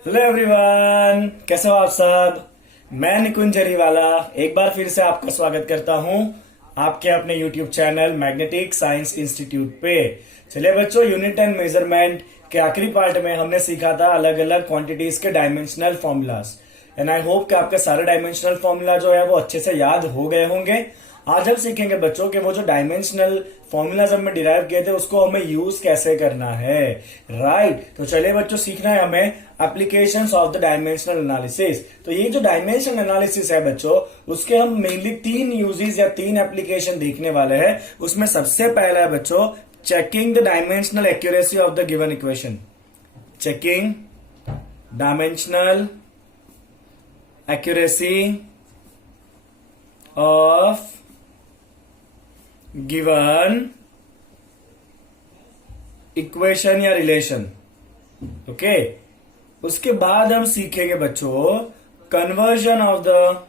Hello everyone, कैसे हो आप सब। मैं निकुंज जरीवाला एक बार फिर से आपका स्वागत करता हूं आपके अपने YouTube channel magnetic science institute पे। चलिए बच्चों, यूनिट एंड मेजरमेंट के आखिरी पार्ट में हमने सीखा था अलग अलग क्वांटिटीज के dimensional formulas. And I hope कि आपके सारे डायमेंशनल फॉर्मूला जो है वो अच्छे से याद हो गए होंगे। आज हम सीखेंगे बच्चों के वो जो डायमेंशनल फॉर्मूलाज हमने डिराइव किए थे उसको हमें यूज कैसे करना है। राइट, तो चलिए बच्चों, सीखना है हमें applications of the dimensional analysis. तो ये जो डायमेंशन एनालिसिस है बच्चों, उसके हम मेनली 3 यूजेस या 3 एप्लीकेशन देखने वाले हैं। उसमें सबसे पहला है बच्चों checking the dimensional accuracy of the given equation. Checking dimensional accuracy of given equation या रिलेशन। ओके, उसके बाद हम सीखेंगे बच्चों conversion of the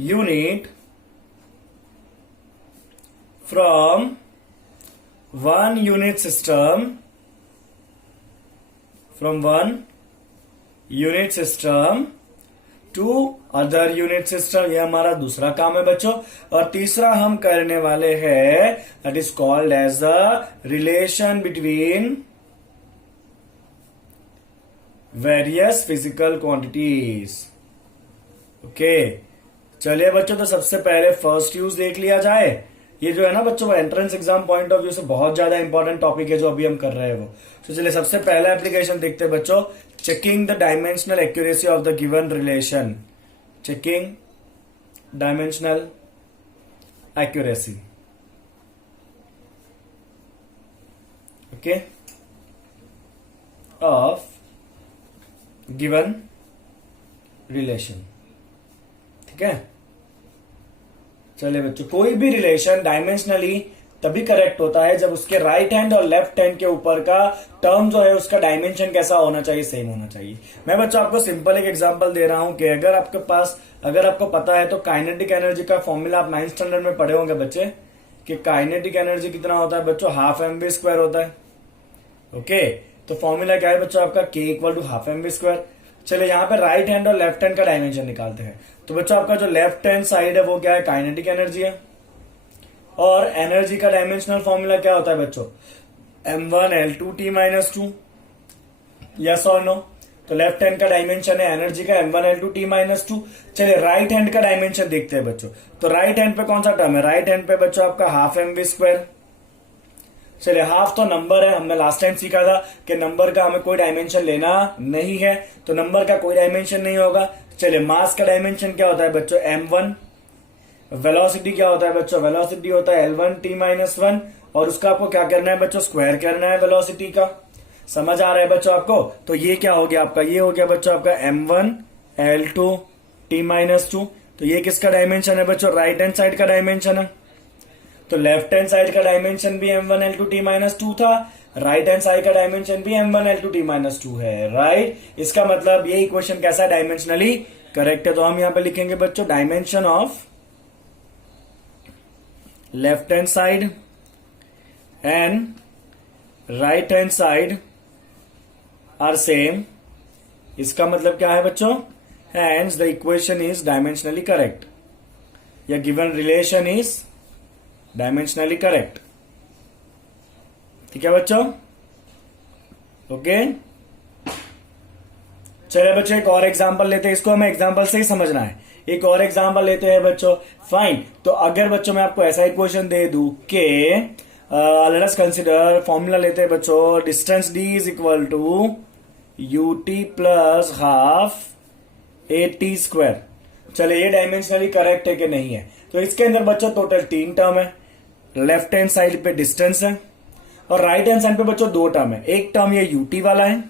unit from one unit system to other unit system. ये हमारा दूसरा काम है बच्चों। और तीसरा हम करने वाले हैं that is called as the relation between various physical quantities. Okay, चलिए बच्चों, तो सबसे पहले फर्स्ट यूज देख लिया जाए। ये जो है ना बच्चों, वो entrance exam point of view से बहुत ज्यादा इंपॉर्टेंट टॉपिक है जो अभी हम कर रहे हैं वो। तो चलिए सबसे पहला एप्लीकेशन देखते हैं बच्चों, checking the dimensional accuracy of the given relation. Checking dimensional accuracy. Okay, of given relation. ठीक है, चलिए बच्चों, कोई भी रिलेशन डायमेंशनली तभी करेक्ट होता है जब उसके राइट हैंड और लेफ्ट हैंड के ऊपर का टर्म जो है उसका डायमेंशन कैसा होना चाहिए, सेम होना चाहिए। मैं बच्चों आपको सिंपल एक एग्जांपल दे रहा हूं कि अगर आपको पता है तो काइनेटिक एनर्जी का फॉर्मूला आप 9th स्टैंडर्ड में पढ़े होंगे बच्चे, कि काइनेटिक एनर्जी कितना होता है बच्चों, हाफ mv² होता है। ओके, तो फॉर्मूला क्या है बच्चों आपका, k = हाफ mv²। चलिए यहाँ पे राइट हैंड और लेफ्ट हैंड का डायमेंशन निकालते हैं। तो बच्चों आपका जो लेफ्ट हैंड साइड है वो क्या है, काइनेटिक एनर्जी है। और एनर्जी का डायमेंशनल फॉर्मूला क्या होता है बच्चों, m1L2T-2। यस और नो। तो लेफ्ट हैंड का डायमेंशन है एनर्जी का m1L2T-2। चलिए राइट हैंड का डायमेंशन देखते हैं बच्चों। तो राइट हैंड पे कौन सा टर्म है, राइट हैंड पे बच्चों आपका हाफ mv²। चलिए हाफ तो नंबर है, हमने लास्ट टाइम सीखा था कि नंबर का हमें कोई डायमेंशन लेना नहीं है, तो नंबर का कोई डायमेंशन नहीं होगा। चलिए मास का डायमेंशन क्या होता है बच्चों, m1। वेलोसिटी क्या होता है बच्चों, वेलोसिटी होता है L1T-1। और उसका आपको क्या करना है बच्चों, स्क्वायर करना है वेलोसिटी का। समझ आ रहा है बच्चों आपको। तो ये क्या हो गया आपका, ये हो गया बच्चों आपका m1L2T-2। तो ये किसका डायमेंशन है बच्चों, राइट हैंड साइड का डायमेंशन है। तो लेफ्ट हैंड साइड का डायमेंशन भी m1L2T-2 था, राइट हैंड साइड का डायमेंशन भी m1L2T-2 है। राइट, इसका मतलब ये इक्वेशन कैसा है, डायमेंशनली करेक्ट है। तो हम यहां पे लिखेंगे बच्चों dimension of left hand side and right hand side are same. इसका मतलब क्या है बच्चों, hence the equation is dimensionally correct या given relation is dimensionally correct. ठीक है बच्चों, ओके। चलिए बच्चों एक और एग्जांपल लेते हैं, इसको हमें एग्जांपल से ही समझना है। एक और एग्जांपल लेते हैं बच्चों, फाइन। तो अगर बच्चों मैं आपको ऐसा इक्वेशन दे दूं कि लेट अस कंसीडर, फॉर्मूला लेते हैं बच्चों, distance d is equal to ut plus half at²। चलिए ये डायमेंशनली करेक्ट है कि नहीं है। तो इसके अंदर बच्चों टोटल 3 टर्म है। लेफ्ट हैंड साइड पे डिस्टेंस है और राइट हैंड साइड पे बच्चों 2 टर्म है। एक टर्म ये ut वाला है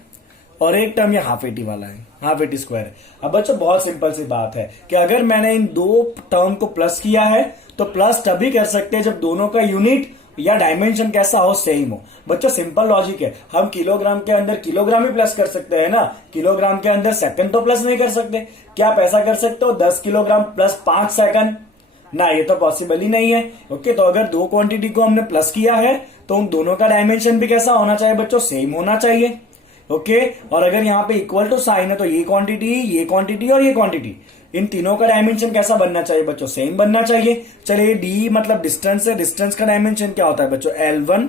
और एक टर्म ये हाफ at वाला है, हाफ at²। अब बच्चों बहुत सिंपल सी बात है कि अगर मैंने इन 2 टर्म को प्लस किया है तो प्लस तभी कर सकते हैं जब दोनों का यूनिट या डायमेंशन कैसा हो, सेम हो। बच्चों सिंपल लॉजिक है, हम किलोग्राम के अंदर किलोग्राम ही प्लस कर सकते हैं ना, किलोग्राम के अंदर सेकंड तो प्लस नहीं कर सकते। क्या आप ऐसा कर सकते हो 10 किलोग्राम प्लस 5 सेकंड, ना ये तो पॉसिबल ही नहीं है। ओके, तो अगर 2 क्वांटिटी को हमने प्लस किया है तो उन दोनों का डायमेंशन भी कैसा होना चाहिए बच्चों, सेम होना चाहिए। ओके, और अगर यहाँ पे इक्वल टू साइन है तो ये क्वांटिटी और ये क्वांटिटी, इन तीनों का डायमेंशन कैसा बनना चाहिए बच्चों? सेम बनना चाहिए। चलिए डी मतलब डिस्टेंस है, डिस्टेंस का डायमेंशन क्या होता है बच्चों? L1।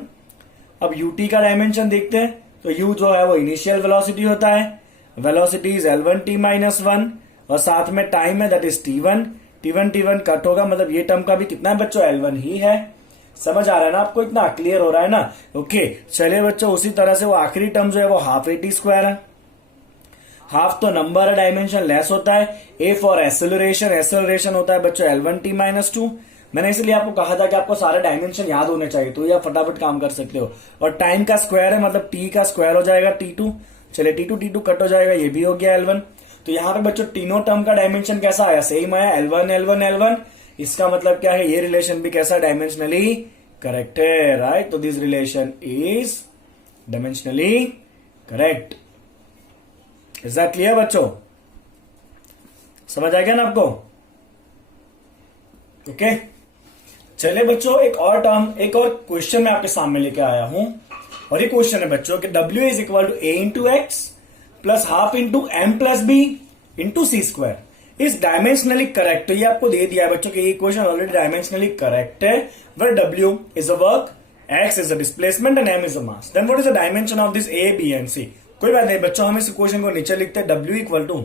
अब ut का डायमेंशन देखते हैं, तो u जो है वो इनिशियल वेलोसिटी होता है, वेलोसिटी इज L1t-1, और साथ में टाइम है that is t1, t1 cut होगा, मतलब ये टर्म का भी कितना है बच्चों? L1 ही है। समझ आ रहा है ना आपको? इतना क्लियर हो रहा है ना? ओके, चलिए बच्चों, उसी तरह से वो आखिरी टर्म जो है वो हाफ AT² है। हाफ तो नंबर है, डायमेंशन लेस होता है। ए फॉर एक्सेलरेशन, एक्सेलरेशन होता है बच्चों L1t-2। मैंने इसलिए आपको कहा था कि आपको सारे डायमेंशन याद होने चाहिए, तो ये आप फटाफट काम कर सकते हो। और टाइम का स्क्वायर है, मतलब टी का स्क्वायर हो जाएगा t2। चलिए t2 कट हो जाएगा, ये भी हो गया L1। तो यहाँ पे बच्चों तीनों टर्म का डायमेंशन कैसा आया? सेम आया, L1। इसका मतलब क्या है? ये रिलेशन भी कैसा? डायमेंशनली करेक्ट है, राइट? तो this relation is dimensionally correct. Is that clear बच्चों? समझ आ गया ना आपको? ओके, चलिए बच्चों, एक और क्वेश्चन मैं आपके सामने लेके आया हूं, और ये क्वेश्चन है बच्चों कि W is equal to A into x plus half into M plus B into C² is dimensionally correct. तो ये आपको दे दिया है बच्चों कि ये क्वेश्चन ऑलरेडी डायमेंशनली करेक्ट है, where W is a work, X is a displacement and M is a mass. Then what is the dimension of this A, B and C? कोई बात नहीं बच्चों, हम इस क्वेश्चन को नीचे लिखते हैं, W equal to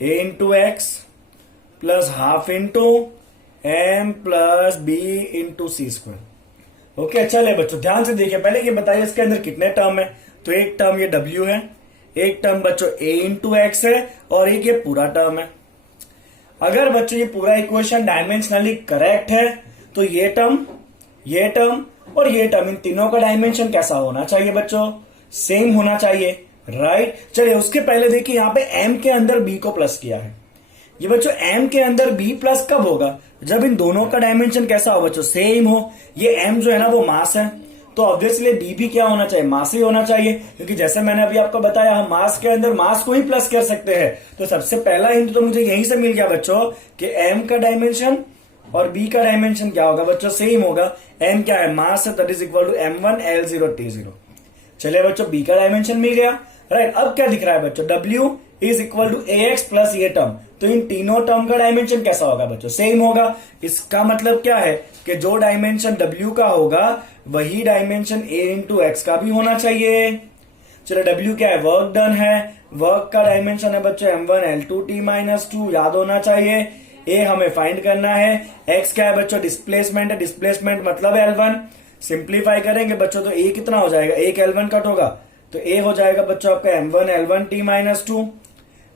A into x plus half into M plus B into C²। Okay, चलिए बच्चों ध्यान से देखिए, पहले ये बताइए इसके अंदर कितने टर्म है? तो एक टर्म ये W है, एक टर्म बच्चों A इंटू एक्स है, और एक ये पूरा टर्म है। अगर बच्चों ये पूरा इक्वेशन डायमेंशनली करेक्ट है, तो ये टर्म और ये टर्म, इन तीनों का डायमेंशन कैसा होना चाहिए बच्चों? सेम होना चाहिए, राइट? चलिए उसके पहले देखिए, यहाँ पे M के अंदर B को प्लस किया है। ये बच्चों M के अंदर B प्लस कब होगा? जब इन दोनों का डायमेंशन कैसा हो बच्चों? सेम हो। ये M जो है ना वो मास है, तो ऑब्वियसली B भी क्या होना चाहिए? मास ही होना चाहिए, क्योंकि जैसे मैंने अभी आपको बताया, हम मास के अंदर मास को ही प्लस कर सकते हैं। तो सबसे पहला हिंट तो मुझे यहीं से मिल गया बच्चों कि M का डायमेंशन और B का डायमेंशन क्या होगा बच्चों? सेम होगा। M क्या है? मास है, that is equal to M1L0T0। चलिए बच्चों, B का डायमेंशन मिल गया, राइट? अब क्या दिख रहा है बच्चों? W is equal to AX plus ये टर्म, तो इन तीनों टर्म का डायमेंशन कैसा होगा बच्चों? सेम होगा। इसका मतलब क्या है कि जो डायमेंशन W का होगा वही डायमेंशन A इंटू एक्स का भी होना चाहिए। चलो, W क्या है? वर्क डन है, वर्क का डायमेंशन है बच्चों M1L2t-2, याद होना चाहिए। A हमें फाइंड करना है, X क्या है बच्चों? डिस्प्लेसमेंट है, डिस्प्लेसमेंट मतलब L1। सिंप्लीफाई करेंगे बच्चों तो A कितना हो जाएगा? एक L1 कट होगा, तो A हो जाएगा बच्चों आपका M1L1t-2।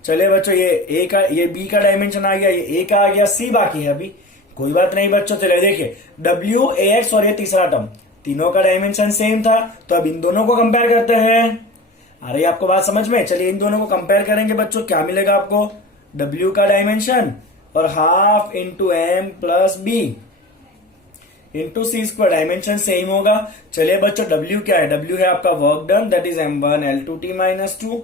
चलिए बच्चों, ये B का डायमेंशन आ गया, ये A का आ गया, C बाकी है अभी, कोई बात नहीं बच्चों। चलिए देखिए, W, AX और ये तीसरा टर्म, तीनों का डायमेंशन सेम था, तो अब इन दोनों को कंपेयर करते हैं। आ रही है आपको बात समझ में? चलिए इन दोनों को कंपेयर करेंगे बच्चों, क्या मिलेगा आपको? W का डायमेंशन और half into M plus B into C² dimension same होगा। चलिए बच्चों, W क्या है? W है आपका work done, that is M1L2t-2।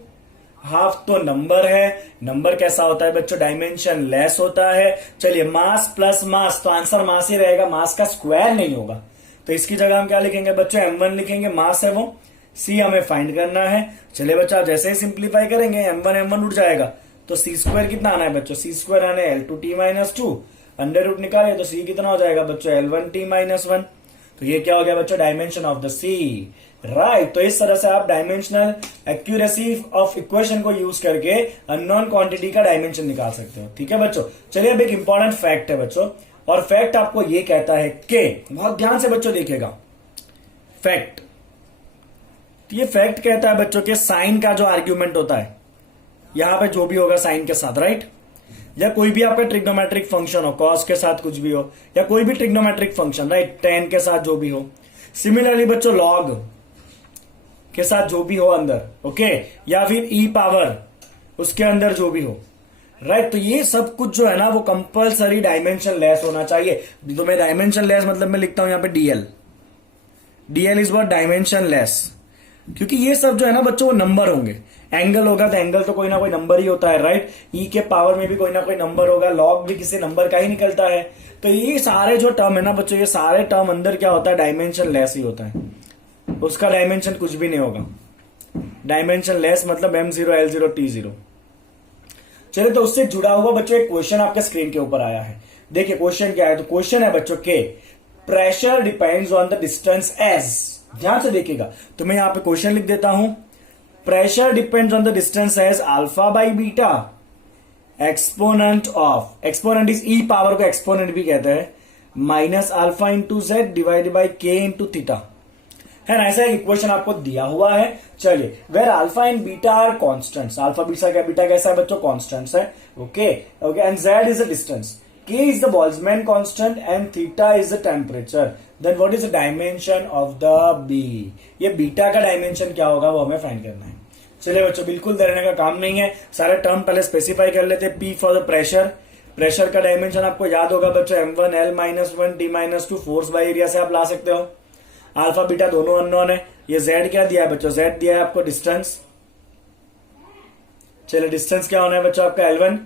Half तो नंबर है, नंबर कैसा होता है बच्चों? डायमेंशन लेस होता है। चलिए, मास प्लस मास, तो आंसर मास ही रहेगा, मास का स्क्वायर नहीं होगा। तो इसकी जगह हम क्या लिखेंगे बच्चों? M1 लिखेंगे, मास है वो। C हमें फाइंड करना है। चलिए बच्चों, आप जैसे ही सिंप्लीफाई करेंगे M1 उठ जाएगा, तो C² कितना आना है बच्चों? C² आना है L2t-2, अंडर रूट निकाले तो C कितना हो जाएगा बच्चों? L1t-1। तो ये क्या हो गया बच्चों? Dimension of the C, right? तो इस तरह से आप डायमेंशनल एक्यूरेसी ऑफ इक्वेशन को यूज करके अननोन क्वांटिटी का डायमेंशन निकाल सकते हो। ठीक है बच्चों? चलिए, अब एक इंपॉर्टेंट फैक्ट है बच्चों, और फैक्ट आपको ये कहता है कि, बहुत ध्यान से बच्चों देखिएगा, फैक्ट, तो ये फैक्ट कहता है बच्चों के साइन का जो आर्ग्यूमेंट होता है, यहां पे जो भी होगा साइन के साथ, राइट? या कोई भी आपका ट्रिग्नोमेट्रिक फंक्शन हो, कॉस के साथ कुछ भी हो, या कोई भी ट्रिग्नोमेट्रिक फंक्शन, राइट? टेन के साथ जो भी हो। सिमिलरली बच्चों, लॉग के साथ जो भी हो अंदर, ओके, या फिर ई पावर उसके अंदर जो भी हो, राइट? तो ये सब कुछ जो है ना वो कंपलसरी डायमेंशन लेस होना चाहिए। तो मैं डायमेंशन लेस मतलब मैं लिखता हूं यहां पे DL is what? Dimension less, क्योंकि ये सब जो है ना बच्चों वो नंबर होंगे। एंगल होगा तो एंगल तो कोई ना कोई नंबर ही होता है, राइट? ई के पावर में भी कोई ना कोई नंबर होगा, लॉग भी किसी नंबर का ही निकलता है। तो ये सारे जो टर्म है ना बच्चों, ये सारे टर्म अंदर क्या होता है? डायमेंशन लेस ही होता है, उसका डायमेंशन कुछ भी नहीं होगा, डायमेंशन लेस मतलब M0 L0 T0। चलिए, तो उससे जुड़ा हुआ बच्चों एक क्वेश्चन आपके स्क्रीन के ऊपर आया है। देखिए क्वेश्चन क्या है, तो क्वेश्चन है बच्चों के pressure depends on the distance as. ध्यान से देखिएगा, तो मैं यहां पे क्वेश्चन लिख देता हूं, pressure depends on the distance as alpha by beta exponent of, exponent is e power को एक्सपोनेंट भी कहते हैं, minus alpha into z divided by k into theta, है ना। ऐसा एक इक्वेशन आपको दिया हुआ है। चलिए, where alpha and beta are constants, alpha beta कैसा है बच्चों, कॉन्स्टेंट्स है। Okay okay, and Z is the distance, K is the Boltzmann constant and theta is the temperature, then what is the dimension of the B. ये beta का डायमेंशन क्या होगा वो हमें फाइंड करना है। चलिए बच्चों, बिल्कुल डरने का काम नहीं है, सारे टर्म पहले स्पेसिफाई कर लेते हैं। P for the pressure, pressure का डायमेंशन आपको याद होगा बच्चों, M1 L-1 T-2 force by area से आप ला सकते हो। अल्फा बीटा दोनों अननोन है। ये जेड क्या दिया है बच्चों, जेड दिया है आपको डिस्टेंस। चलिए, डिस्टेंस क्या होना है बच्चों आपका L1,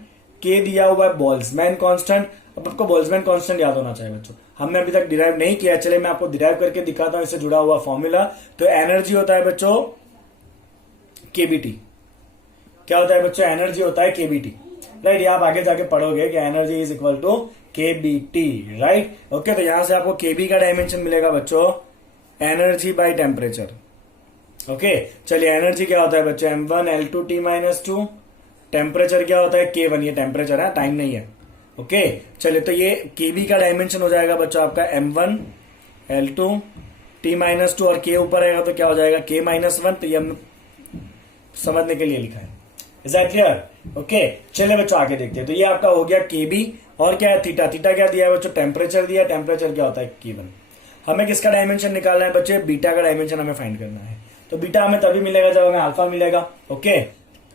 के दिया हुआ है बोल्ट्जमैन कांस्टेंट। अब आपको बोल्ट्जमैन कांस्टेंट याद होना चाहिए बच्चों, हमने अभी तक डिराइव नहीं किया। चलिए मैं आपको डिराइव करके दिखाता हूं, इससे जुड़ा हुआ फॉर्मूला। तो एनर्जी होता है बच्चों केबीटी। क्या होता है बच्चों, एनर्जी होता है केबीटी, राइट। ये आप आगे जाके पढ़ोगे कि energy is equal to kBT, right. Okay, तो यहां से आपको केबी का डायमेंशन मिलेगा बच्चों एनर्जी बाय टेम्परेचर। ओके, चलिए एनर्जी क्या होता है बच्चों, M1 L2 T-2, टेम्परेचर क्या होता है K1, ये टेम्परेचर है, टाइम नहीं है। ओके, चलिए, तो ये केबी का डायमेंशन हो जाएगा बच्चों आपका M1 L2 T-2, और के ऊपर आएगा तो क्या हो जाएगा K-1। तो ये हमने समझने के लिए लिखा है। Is that clear? ओके, चलिए बच्चों आगे देखते हैं। तो ये आपका हो गया केबी, और क्या है थीटा, थीटा क्या दिया है बच्चों, टेम्परेचर दिया है, टेम्परेचर क्या होता है K1। हमें किसका डायमेंशन निकालना है बच्चे, बीटा का डायमेंशन हमें फाइंड करना है। तो बीटा हमें तभी मिलेगा जब हमें अल्फा मिलेगा। ओके,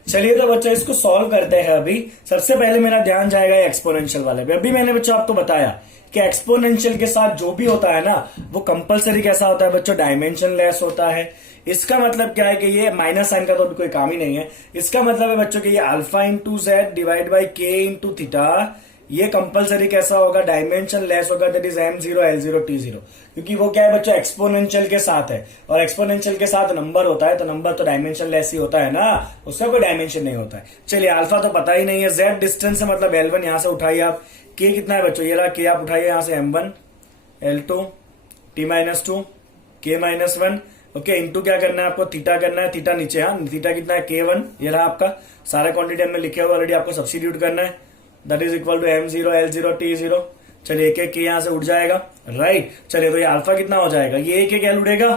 चलिए तो बच्चों इसको सॉल्व करते हैं। अभी सबसे पहले मेरा ध्यान जाएगा एक्सपोनेंशियल वाले पे। अभी मैंने बच्चों आपको बताया कि एक्सपोनेंशियल के साथ जो भी होता है ना, वो कंपलसरी कैसा होता है बच्चों, डायमेंशन लेस होता है। इसका मतलब क्या है कि ये माइनस साइन का तो कोई काम ही नहीं है। इसका मतलब है बच्चों कि ये alpha into Z divide by k into theta, ये कंपलसरी कैसा होगा, डायमेंशन लेस होगा, that is M0 L0 T0, क्योंकि वो क्या है बच्चों एक्सपोनेंशियल के साथ है, और एक्सपोनेंशियल के साथ नंबर होता है, तो नंबर तो डायमेंशन लेस ही होता है ना, उसका कोई डायमेंशन नहीं होता है। चलिए, अल्फा तो पता ही नहीं है, जेड डिस्टेंस है मतलब L1 यहां से उठाइए आप, के कितना है बच्चों, ये रहा के, आप उठाइए यहां से M1 L2 T-2 K-1। Okay, into क्या करना है आपको, थीटा करना है, थीटा नीचे, हाँ थीटा कितना है K1, ये रहा आपका, सारा क्वांटिटी हमने लिखे हुआ ऑलरेडी, आपको सब्स्टिट्यूट करना है, that is equal to M0 L0 T0। चलिए एक एक के यहां से उठ जाएगा, राइट। चलिए, तो ये अल्फा कितना हो जाएगा, ये एक एक एल उड़ेगा,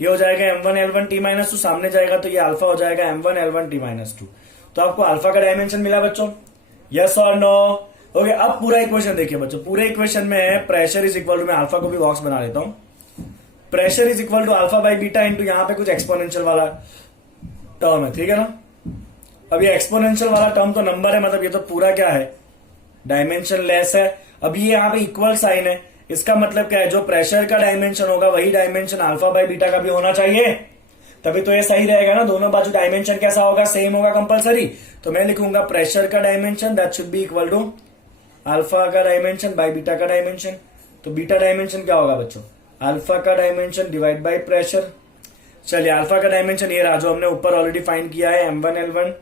ये हो जाएगा M1 L1 T-2, सामने जाएगा तो ये अल्फा हो जाएगा M1 L1 T-2। तो आपको अल्फा का डायमेंशन मिला बच्चों, यस और नो। ओके, अब पूरा इक्वेशन देखिए बच्चों, पूरे इक्वेशन में है प्रेशर इज इक्वल टू, मैं अल्फा को भी बॉक्स बना लेता हूं, pressure is equal to alpha by beta into यहां पे कुछ एक्सपोनेंशियल वाला टर्म है, ठीक है ना। अब ये एक्सपोनेंशियल वाला टर्म तो नंबर है, मतलब ये तो पूरा क्या है, डायमेंशन लेस है। अब ये यहाँ पे इक्वल साइन है, इसका मतलब क्या है, जो प्रेशर का डायमेंशन होगा वही डायमेंशन अल्फा बाई बीटा का भी होना चाहिए, तभी तो ये सही रहेगा ना। दोनों बाजू डायमेंशन कैसा होगा, सेम होगा कंपलसरी। तो मैं लिखूंगा प्रेशर का dimension that should be equal to alpha का डायमेंशन बाई बीटा का डायमेंशन। तो बीटा डायमेंशन क्या होगा बच्चों, अल्फा का डायमेंशन डिवाइड बाई प्रेशर। चलिए, अल्फा का डायमेंशन ये रहा जो हमने ऊपर ऑलरेडी फाइंड किया है, M1 L1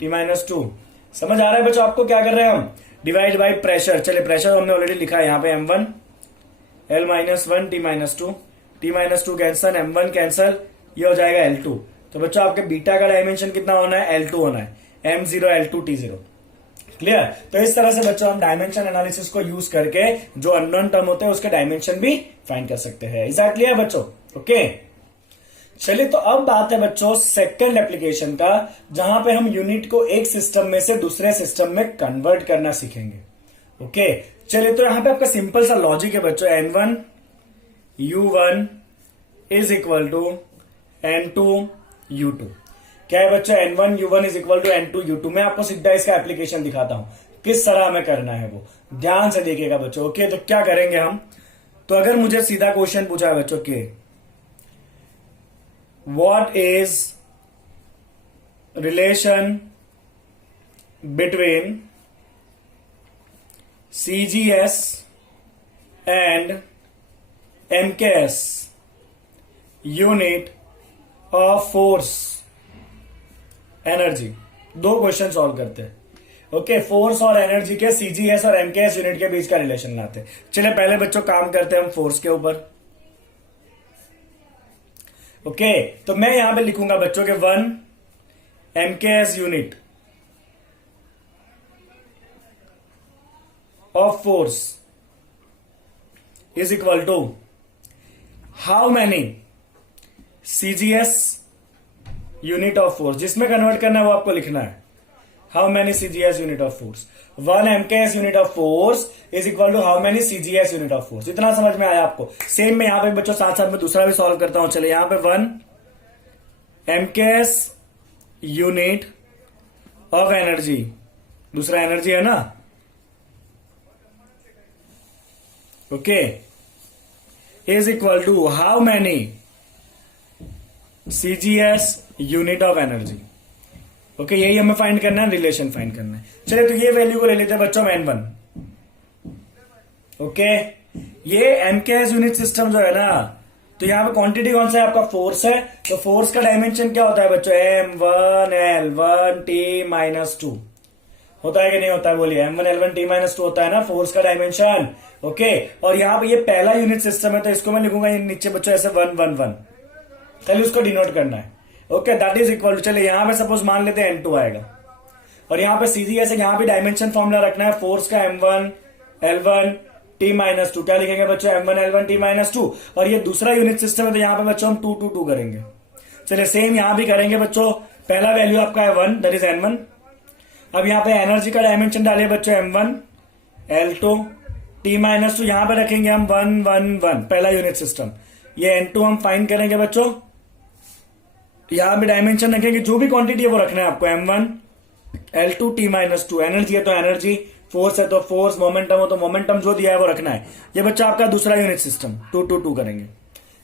T-2। समझ आ रहा है बच्चों आपको क्या कर रहे हैं हम, डिवाइड बाई प्रेशर। चलिए, प्रेशर हमने ऑलरेडी लिखा है यहाँ पे M1 L-1 T-2, T-2 cancel, M1 cancel, ये हो जाएगा L2। तो बच्चों आपके बीटा का डायमेंशन कितना होना है, L2 होना है, M0 L2 T0। क्लियर? तो इस तरह से बच्चों हम डायमेंशन एनालिसिस को यूज करके जो अननोन टर्म होते हैं उसके डायमेंशन भी फाइंड कर सकते हैं। इज दैट क्लियर बच्चों? ओके, चलिए तो अब बात है बच्चों सेकंड एप्लीकेशन का, जहां पे हम यूनिट को एक सिस्टम में से दूसरे सिस्टम में कन्वर्ट करना सीखेंगे। ओके, चलिए तो यहां पे आपका सिंपल सा लॉजिक है बच्चों, N1 U1 is equal to N2 U2। क्या है बच्चों, N1 U1 is equal to N2 U2। मैं आपको सीधा इसका एप्लीकेशन दिखाता हूं, किस तरह हमें करना है वो ध्यान से देखिएगा बच्चों। ओके, तो क्या करेंगे हम, तो अगर मुझे सीधा क्वेश्चन पूछा है बच्चों के what is relation between CGS and MKS unit of force energy. दो क्वेश्चन सॉल्व करते हैं। ओके, फोर्स और एनर्जी के सीजीएस और एमकेएस यूनिट के बीच का रिलेशन लाते हैं। चलिए पहले बच्चों काम करते हैं हम फोर्स के ऊपर। ओके, तो मैं यहां पे लिखूंगा बच्चों के 1 MKS unit of force is equal to how many CGS unit of force, जिसमें कन्वर्ट करना है वो आपको लिखना है। How many CGS unit of force, 1 MKS unit of force is equal to how many CGS unit of force. इतना समझ में आया आपको? सेम मैं यहां पे बच्चों साथ साथ में दूसरा भी सॉल्व करता हूं। चलिए यहां पे 1 एमकेएस यूनिट ऑफ एनर्जी, दूसरा एनर्जी है ना, okay, is equal to how many CGS unit of energy. Okay, यही हमें फाइंड करना है, रिलेशन फाइंड करना है। चलिए तो ये वैल्यू को ले लेते हैं बच्चों N1। ओके, ये एमकेएस यूनिट सिस्टम जो है ना, तो यहां पे क्वांटिटी कौन सा है आपका? फोर्स है। तो फोर्स का डायमेंशन क्या होता है बच्चों? M1L1T-2 होता है कि नहीं होता है? बोलिए, M1L1T-2 होता है ना फोर्स का डायमेंशन। ओके, और यहां पे ये पहला यूनिट सिस्टम है, तो इसको मैं लिखूंगा नीचे बच्चों ऐसे 1 1 1, चलिए उसको डिनोट करना है। Okay, that is equal to, चलिए यहां पे सपोज मान लेते हैं N2 आएगा, और यहां पे सीजीएस है, यहां भी डायमेंशन फॉर्मूला रखना है फोर्स का M1L1T-2। क्या लिखेंगे बच्चों? M1L1T-2, और ये दूसरा यूनिट सिस्टम है, तो यहां पे बच्चों हम 2 2 2 करेंगे। चलिए सेम यहां भी करेंगे बच्चों। पहला वैल्यू आपका है 1, दैट इज N1। अब यहां पे एनर्जी का डायमेंशन डालिए बच्चों M1L2T-2, यहां पे रखेंगे हम 1 1 1, पहला यूनिट सिस्टम। ये N2 हम फाइंड करेंगे बच्चों, यहां भी डायमेंशन रखेंगे, जो भी क्वांटिटी है वो रखना है आपको। M1L2T-2, एनर्जी है तो एनर्जी, फोर्स है तो फोर्स, मोमेंटम हो तो मोमेंटम, जो दिया है वो रखना है। ये बच्चा आपका दूसरा यूनिट सिस्टम 2 2 2 करेंगे।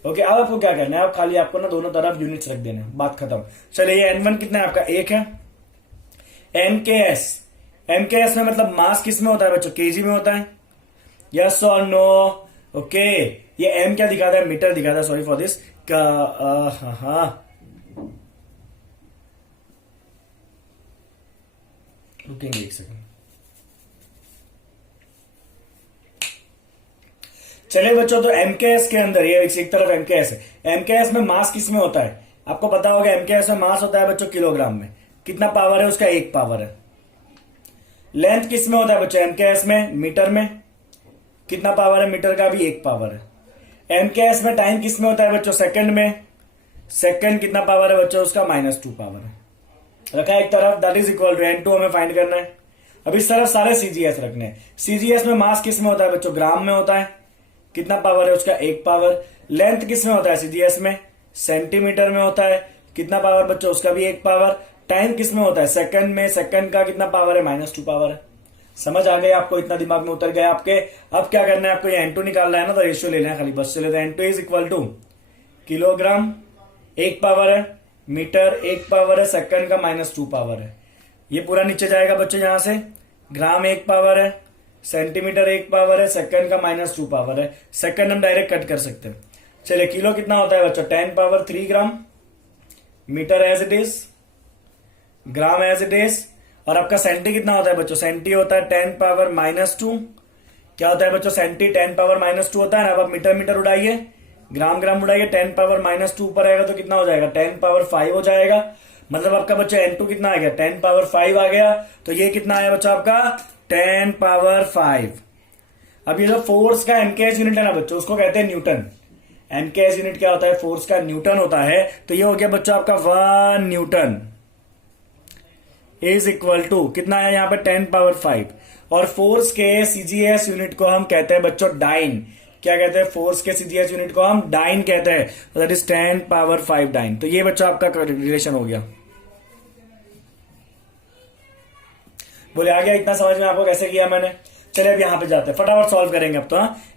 ओके, अब आपको क्या करना है? आप खाली आपको ना दोनों तरफ यूनिट्स रख देना है, बात खत्म। चलिए ये N1 कितना है आपका? 1 है। एमकेएस में मतलब मास किस में होता है बच्चों? केजी में होता है, यस और नो? ओके, ये एम क्या दिखाता है? मीटर दिखाता है, सॉरी फॉर दिस का। हाँ, रुकेंगे एक सेकंड। चलिए बच्चों, तो एमकेएस के अंदर ये एक तरफ एमकेएस है, एमकेएस में मास किस में होता है? आपको पता होगा एमकेएस में मास होता है बच्चों किलोग्राम में। कितना पावर है उसका? 1 पावर है। लेंथ किस में होता है बच्चों? एमकेएस में मीटर में। कितना पावर है? मीटर का भी 1 पावर है। एमकेएस में टाइम किस में होता है बच्चों? सेकंड में। सेकंड कितना पावर है बच्चों उसका? -2 पावर है, रखा एक तरफ। That is equal to N2 हमें फाइंड करना है। अब इस तरफ सारे सीजीएस रखने हैं। सीजीएस में मास किस में होता है बच्चों? ग्राम में होता है। कितना पावर है उसका? 1 पावर। लेंथ किस में होता है सीजीएस में? सेंटीमीटर में होता है। कितना पावर बच्चों? उसका भी 1 पावर। टाइम किस में होता है? सेकंड में। सेकंड का कितना पावर है? -2 पावर है। समझ आ गए आपको? इतना दिमाग में उतर गया आपके? अब क्या करना है आपको? ये N2 निकालना है ना, तो रेशियो लेना है खाली, बस चले। तो N2 is equal to kilogram 1 power है, मीटर 1 पावर है, सेकंड का -2 पावर है। ये पूरा नीचे जाएगा बच्चों यहां से। ग्राम 1 पावर है, सेंटीमीटर 1 पावर है, सेकंड का -2 पावर है। सेकंड हम डायरेक्ट कट कर सकते हैं। चलिए किलो कितना होता है बच्चों? 10 power 3 gram. Metre as it is, gram as it is. और आपका सेंटी कितना होता है बच्चों? सेंटी होता है 10 पावर -2। क्या होता है बच्चों? सेंटी 10 पावर -2 होता है ना। अब आप मीटर मीटर उड़ाइए, ग्राम ग्राम उड़ाइए, 10 पावर -2 ऊपर आएगा तो कितना हो जाएगा? 10 पावर 5 हो जाएगा। मतलब आपका बच्चा N2 कितना आ गया? 10 पावर 5 आ गया। तो ये कितना आया बच्चा आपका? 10 पावर 5। अब ये जो फोर्स का एमकेएस यूनिट है ना बच्चों, उसको कहते हैं न्यूटन। एमकेएस यूनिट क्या होता है? फोर्स का न्यूटन होता है। तो ये हो गया बच्चों आपका 1 न्यूटन इज इक्वल टू कितना है यहाँ पे? 10 पावर 5। और फोर्स के सीजीएस यूनिट को हम कहते हैं बच्चों डाइन। क्या कहते हैं? फोर्स के सीजीएस यूनिट को हम डाइन कहते हैं। That is 10 power 5 dyne. तो ये बच्चों आपका रिलेशन हो गया। बोले आ गया? इतना समझ में आपको कैसे किया मैंने? चलिए अब यहां पे जाते हैं, फटाफट सॉल्व करेंगे अब तो।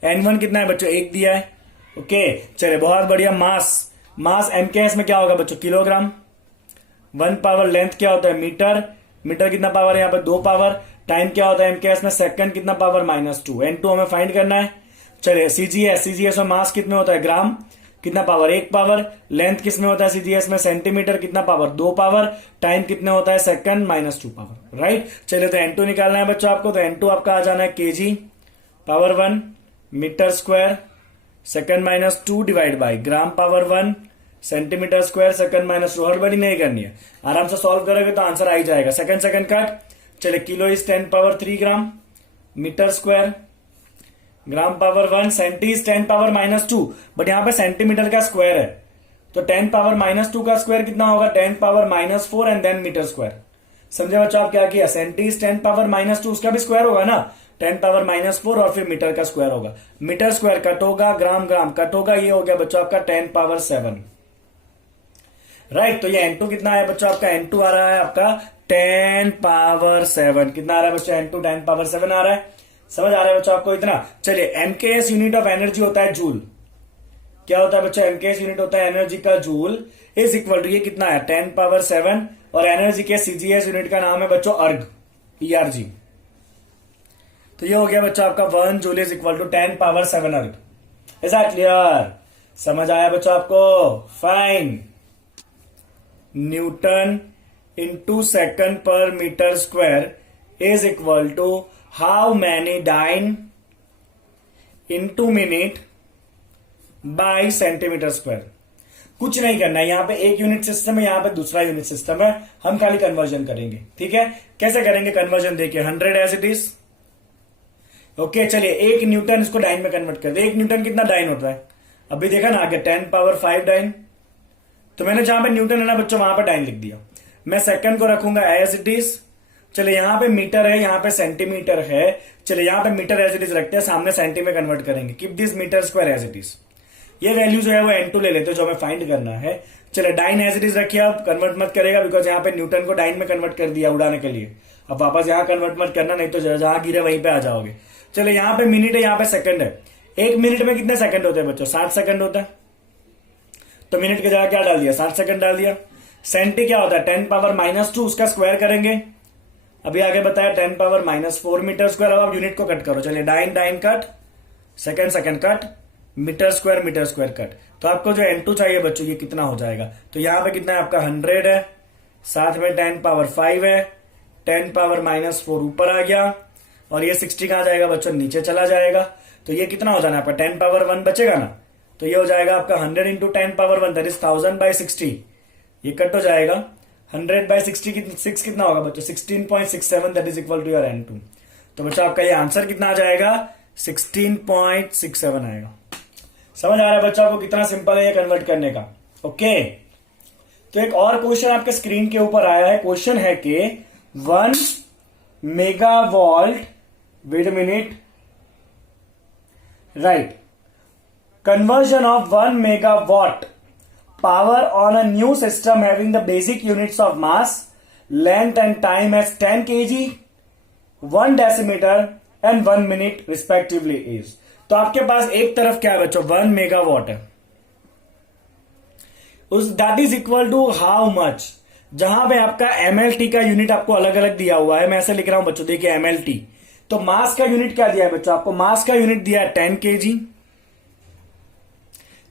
N1 कितना है बच्चों? 1 दिया है। ओके, चलिए बहुत बढ़िया। मास एमकेएस में क्या होगा बच्चों? किलोग्राम। 1 पावर। लेंथ क्या होता है? मीटर। मीटर कितना पावर है यहाँ पे? 2 पावर। टाइम क्या होता है एमकेएस में? सेकंड कितना पावर? -2। N2 हमें फाइंड करना है। चलिए सीजीएस में मास कितने होता है? ग्राम। कितना पावर, 1 पावर। लेंथ किस में होता है सीजीएस में, सेंटीमीटर, कितना पावर, 2 पावर। टाइम कितना होता है, सेकंड माइनस 2 पावर, राइट। चलिए तो N2 निकालना है बच्चों आपको, तो N2 आपका आ जाना है kg power 1 metre square second minus 2 divide by gram power 1 centimetre square second minus 2। हड़बड़ी नहीं करनी है, आराम से सॉल्व करोगे तो आंसर आ ही जाएगा। Second second cut. चलिए kilo is 10 power 3 gram metre square gram power 1 centi is 10 power minus 2, but यहां पे सेंटीमीटर का स्क्वायर है, तो 10 पावर माइनस 2 का स्क्वायर कितना होगा, 10 power minus 4 and then metre square. समझे बच्चों आप क्या किया, सेंटी इज 10 पावर माइनस 2, उसका भी स्क्वायर होगा ना, 10 पावर माइनस 4 और फिर मीटर का स्क्वायर होगा। मीटर स्क्वायर कट होगा, ग्राम ग्राम कट होगा, ये हो गया बच्चों आपका 10 पावर 7, राइट। तो ये N2 कितना है बच्चों आपका, N2 आ रहा है आपका 10 पावर 7। कितना आ रहा है बच्चों, N2 10 पावर 7 आ रहा है। समझ आ रहा है बच्चों आपको इतना। चलिए एमकेएस यूनिट ऑफ एनर्जी होता है जूल। क्या होता है बच्चों, एमकेएस यूनिट होता है एनर्जी का जूल, इज इक्वल टू ये कितना है 10 पावर 7, और एनर्जी के सीजीएस यूनिट का नाम है बच्चों अर्ग, ERG। तो ये हो गया बच्चों आपका 1 joule is equal to 10 power 7 erg. Is that clear, समझ आया बच्चों आपको, fine. Newton into second per metre square is equal to how many dyne into minute by centimetre square. कुछ नहीं करना है, यहां पे एक यूनिट सिस्टम है, यहां पे दूसरा यूनिट सिस्टम है, हम खाली कन्वर्जन करेंगे, ठीक है। कैसे करेंगे कन्वर्जन, देखिए 100 एज इट इज, ओके। चलिए 1 न्यूटन इसको डाइन में कन्वर्ट कर दे। 1 न्यूटन कितना डाइन होता है, अभी देखा ना आगे 10 पावर 5 डाइन, तो मैंने जहां पे न्यूटन है ना बच्चों वहां पे डाइन लिख दिया। मैं सेकंड को रखूंगा एज इट इज। चलिए यहां पे मीटर है, यहां पे सेंटीमीटर है, चलिए यहां पे मीटर एज इट इज रखते हैं, सामने सेंटी में कन्वर्ट करेंगे। Keep this metre square as it is. ये वैल्यू जो है वो N2 ले लेते हैं जो हमें फाइंड करना है। चलिए डाइन एज इट इज रखिए, अब कन्वर्ट मत करेगा बिकॉज यहाँ पे न्यूटन को डाइन में कन्वर्ट कर दिया उड़ाने के लिए। अब वापस यहां कन्वर्ट मत करना, नहीं तो जहां गिरे वहीं पे आ जाओगे। चलिए यहां पे मिनट है, यहां पे सेकंड है। 1 मिनट में कितने सेकंड होते हैं बच्चों, 60 सेकंड होता है, तो मिनट की जगह क्या डाल दिया, 60 सेकंड डाल दिया। सेंटी क्या होता है 10 पावर माइनस 2, उसका स्क्वायर करेंगे, अभी आगे बताया 10 पावर माइनस 4 मीटर स्क्वायर। अब आप यूनिट को कट करो, चलिए dyne dyne cut, second second cut, metre square cut. तो आपको जो N2 चाहिए बच्चों ये कितना हो जाएगा, तो यहां पे कितना है आपका 100 है, साथ में 10 पावर 5 है, 10 पावर माइनस 4 ऊपर आ गया, और ये 60 कहां जाएगा बच्चों, नीचे चला जाएगा। तो ये कितना हो जाना आपका 10 पावर 1 बचेगा ना, तो ये हो जाएगा आपका 100 into 10 power 1 that is 1000 by 60। ये कट हो जाएगा, 100 बाई 6 कितना होगा बच्चों, 16.67 that is equal to your N2। तो बच्चों आपका ये आंसर कितना आ जाएगा, 16.67 आएगा। समझ आ रहा है बच्चों आपको कितना सिंपल है ये कन्वर्ट करने का, ओके। तो एक और क्वेश्चन आपके स्क्रीन के ऊपर आया है। क्वेश्चन है कि 1 megawatt, wait minute, right, conversion of 1 megawatt power on a new system having the basic units of mass, length and time as 10 kg, 1 decimeter and 1 minute respectively is। तो आपके पास एक तरफ क्या है बच्चों, 1 मेगावाट है, उस that is equal to how much, जहां पे आपका MLT का यूनिट आपको अलग अलग दिया हुआ है। मैं ऐसे लिख रहा हूं बच्चों, देखिए MLT। तो मास का यूनिट क्या दिया है बच्चों आपको, मास का यूनिट दिया है 10 kg,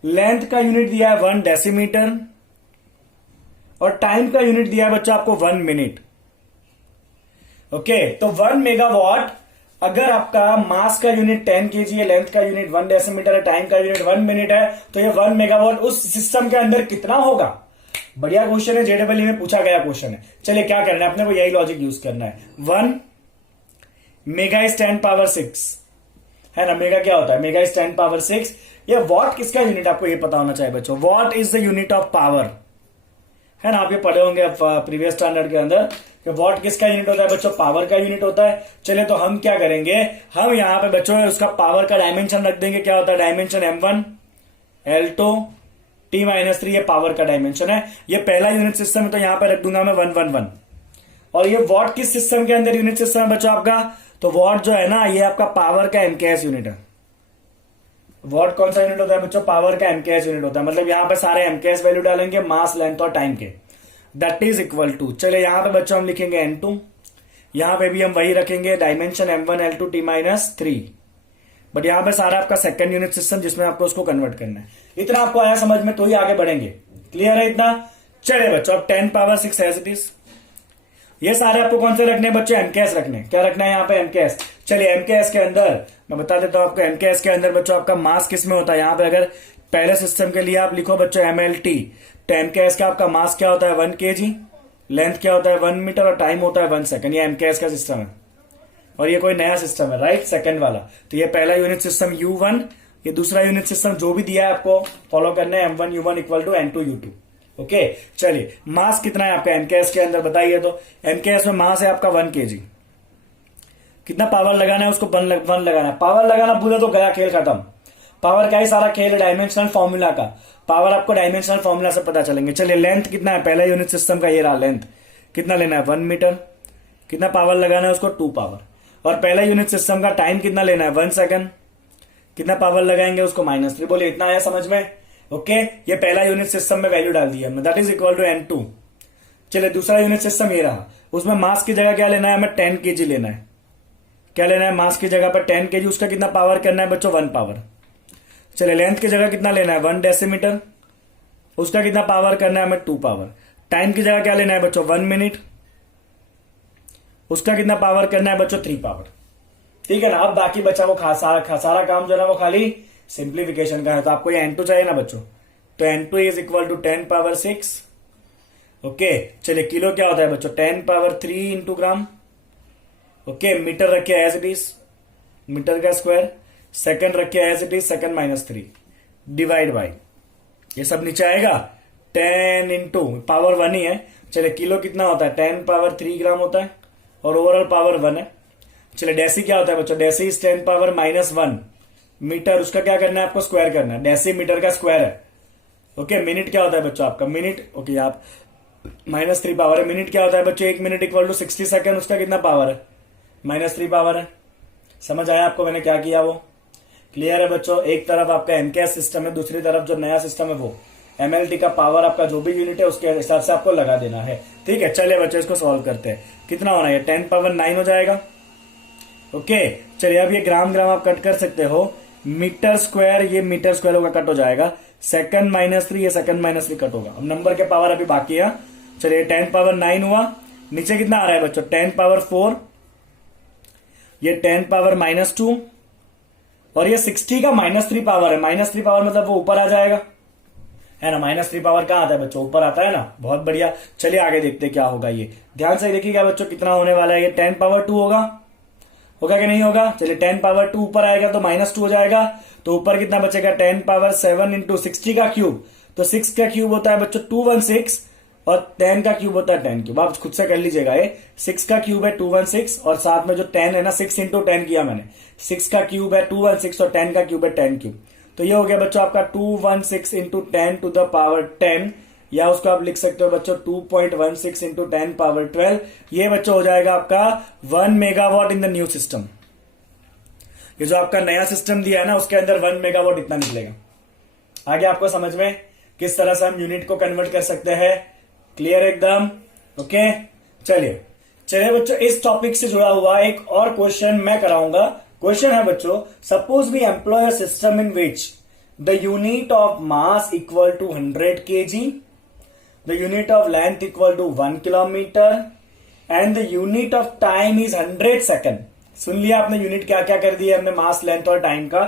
लेंथ का यूनिट दिया है 1 डेसीमीटर, और टाइम का यूनिट दिया है बच्चों आपको 1 मिनट, ओके। तो 1 मेगावाट, अगर आपका मास का यूनिट 10 kg है, लेंथ का यूनिट 1 डेसीमीटर है, टाइम का यूनिट 1 मिनट है, तो ये 1 मेगावाट उस सिस्टम के अंदर कितना होगा। बढ़िया क्वेश्चन है, JEE में पूछा गया क्वेश्चन है। चलिए क्या करना है अपने को, यही लॉजिक यूज करना है। 1 मेगा इज 10 पावर 6 है ना, मेगा क्या होता है, मेगा इज 10 पावर 6। ये वॉट किसका यूनिट आपको ये पता होना चाहिए बच्चों, what is the unit of power, है ना। आप ये पढ़े होंगे प्रीवियस स्टैंडर्ड के अंदर कि वॉट किसका यूनिट होता है बच्चों, पावर का यूनिट होता है। चलिए तो हम क्या करेंगे, हम यहां पे बच्चों उसका पावर का डायमेंशन रख देंगे। क्या होता है डायमेंशन, M1 L2 T-3, ये पावर का डायमेंशन है। ये पहला यूनिट सिस्टम है, तो यहां पर रख दूंगा मैं 111। और ये वॉट किस सिस्टम के अंदर यूनिट सिस्टम है बच्चों आपका, तो वॉट जो है ना ये आपका पावर का MKS यूनिट है। वॉट कौन सा यूनिट होता है बच्चों, पावर का MKS यूनिट होता है। मतलब यहां पे सारे MKS वैल्यू डालेंगे, मास, लेंथ और टाइम के, दैट इज इक्वल टू। चलिए यहां पे बच्चों हम लिखेंगे N2, यहां पे भी हम वही रखेंगे, dimension M1 L2 T-3 but यहाँ पे सारा आपका सेकंड यूनिट सिस्टम जिसमें आपको उसको कन्वर्ट करना है। इतना आपको आया समझ में तो ही आगे बढ़ेंगे। क्लियर है इतना? चले बच्चों, अब 10 पावर 6 एज इट इज। ये सारे आपको कौन से रखने हैं बच्चों? एमकेएस रखने। क्या रखना है यहाँ पे? एमकेएस। चलिए एमकेएस के अंदर मैं बता देता हूं आपको, एमकेएस के अंदर बच्चों आपका मास किस में होता है। यहाँ पे अगर पहले सिस्टम के लिए आप लिखो बच्चों MLT, तो एमकेएस का आपका मास क्या होता है? 1 kg, लेंथ क्या होता है? 1 मीटर, और टाइम होता है 1 सेकंड। ये एमकेएस का सिस्टम है और ये कोई नया सिस्टम है, राइट, सेकंड वाला। तो ये पहला यूनिट सिस्टम U1, ये दूसरा यूनिट सिस्टम जो भी दिया है आपको फॉलो करना है, M1 U1 equal to N2 U2। Okay, चलिए मास कितना है आपका एमकेएस के अंदर बताइए। तो एमकेएस में मास है आपका 1 kg। कितना पावर लगाना है उसको? 1 लगाना है। पावर लगाना भूले तो गया खेल खत्म। पावर का ही सारा खेल है डायमेंशनल फॉर्मूला का। पावर आपको डायमेंशनल फॉर्मूला से पता चलेंगे। चलिए लेंथ कितना है? पहला यूनिट सिस्टम का ये रहा लेंथ। कितना लेना है? 1 मीटर। कितना पावर लगाना है उसको? 2 पावर। और पहला यूनिट सिस्टम का टाइम कितना लेना है? 1 सेकंड। कितना पावर लगाएंगे उसको? -3। बोलिए इतना आया समझ में? ओके, ये पहला यूनिट सिस्टम में वैल्यू डाल दी है, that is equal to N2। चलिए दूसरा यूनिट सिस्टम ये रहा, उसमें मास की जगह क्या लेना है? हमें 10 kg लेना है। क्या लेना है? मास की जगह पर 10 kg। उसका कितना पावर करना है बच्चों? 1 पावर। चलिए लेंथ की जगह कितना लेना है? 1 डेसीमीटर। उसका कितना पावर करना है हमें? 2 पावर। टाइम की जगह क्या लेना है बच्चों? 1 मिनट। उसका कितना पावर करना है बच्चों? 3 पावर। ठीक है ना? अब बाकी बचा वो सारा काम जो है ना वो खाली सिंप्लीफिकेशन का है। तो आपको ये N2 चाहिए ना बच्चों, तो N2 is equal to 10 power 6। Okay, चलिए किलो क्या होता है बच्चों? 10 power 3 into gram. Okay, metre रखिए एज इट इज, मीटर का स्क्वायर। सेकंड रखिए as it is, second -3 divide by, ये सब नीचे आएगा 10 इंटू पावर 1 ही है। चलिए किलो कितना होता है? 10 पावर 3 ग्राम होता है और ओवरऑल पावर 1 है। चलिए डेसी क्या होता है बच्चों? Deci is 10 power -1 metre. उसका क्या करना है आपको? स्क्वायर करना है। डेसी मीटर का स्क्वायर है। ओके, मिनट क्या होता है बच्चों आपका? मिनट, ओके आप -3 पावर है। मिनट क्या होता है बच्चों? 1 मिनट इक्वल टू 60 सेकंड। उसका कितना पावर है? -3 पावर है। समझ आया आपको मैंने क्या किया वो? क्लियर है बच्चों? एक तरफ आपका एमकेएस सिस्टम है, दूसरी तरफ जो नया सिस्टम है वो MLT का पावर आपका जो भी यूनिट है उसके हिसाब से आपको लगा देना है। ठीक है, चलिए बच्चों इसको सॉल्व करते हैं। कितना होना है? 10 पावर 9 हो जाएगा। ओके, चलिए अब ये ग्राम ग्राम आप कट कर सकते हो। मीटर स्क्वायर, ये मीटर स्क्वायर होगा, कट हो जाएगा। सेकंड -3, ये सेकंड -3 कट होगा। अब नंबर के पावर अभी बाकी है। चलिए 10 पावर 9 हुआ। नीचे कितना आ रहा है बच्चों? 10 पावर 4, ये 10 पावर -2 और ये 60 का -3 पावर है। -3 पावर मतलब वो ऊपर आ जाएगा, है ना? -3 पावर कहां आता है बच्चों? ऊपर आता है ना। बहुत बढ़िया, चलिए आगे देखते हैं क्या होगा। ये ध्यान से देखिएगा बच्चों कितना होने वाला है। ये 10 पावर 2 होगा कि नहीं होगा? चलिए 10 पावर 2 ऊपर आएगा तो -2 हो जाएगा। तो ऊपर कितना बचेगा? 10 पावर 7 इंटू 60 का क्यूब। तो 6 का क्यूब होता है बच्चों 216 और 10 का क्यूब होता है 10 क्यूब। आप खुद से कर लीजिएगा। ये 6 का क्यूब है 216 और साथ में जो 10 है ना, 6 इंटू 10 किया मैंने। 6 का क्यूब है 216 और 10 का क्यूब है 10 क्यूब। तो ये हो गया बच्चों आपका 216 इंटू 10 टू द पावर 10, या उसको आप लिख सकते हो बच्चों 2.16 इंटू 10 पावर 12। ये बच्चों हो जाएगा आपका 1 megawatt in the new system. ये जो आपका नया सिस्टम दिया है ना उसके अंदर 1 मेगावाट इतना निकलेगा। आगे आपको समझ में किस तरह से हम यूनिट को कन्वर्ट कर सकते हैं? क्लियर एकदम? ओके, चलिए बच्चों इस टॉपिक से जुड़ा हुआ एक और क्वेश्चन मैं कराऊंगा। क्वेश्चन है बच्चों, suppose we employ a system in which the unit of mass equal to 100 kg, the unit of length equal to 1 kilometre and the unit of time is 100 second. सुन लिया आपने यूनिट क्या क्या कर दिया हमने? मास, लेंथ और टाइम का।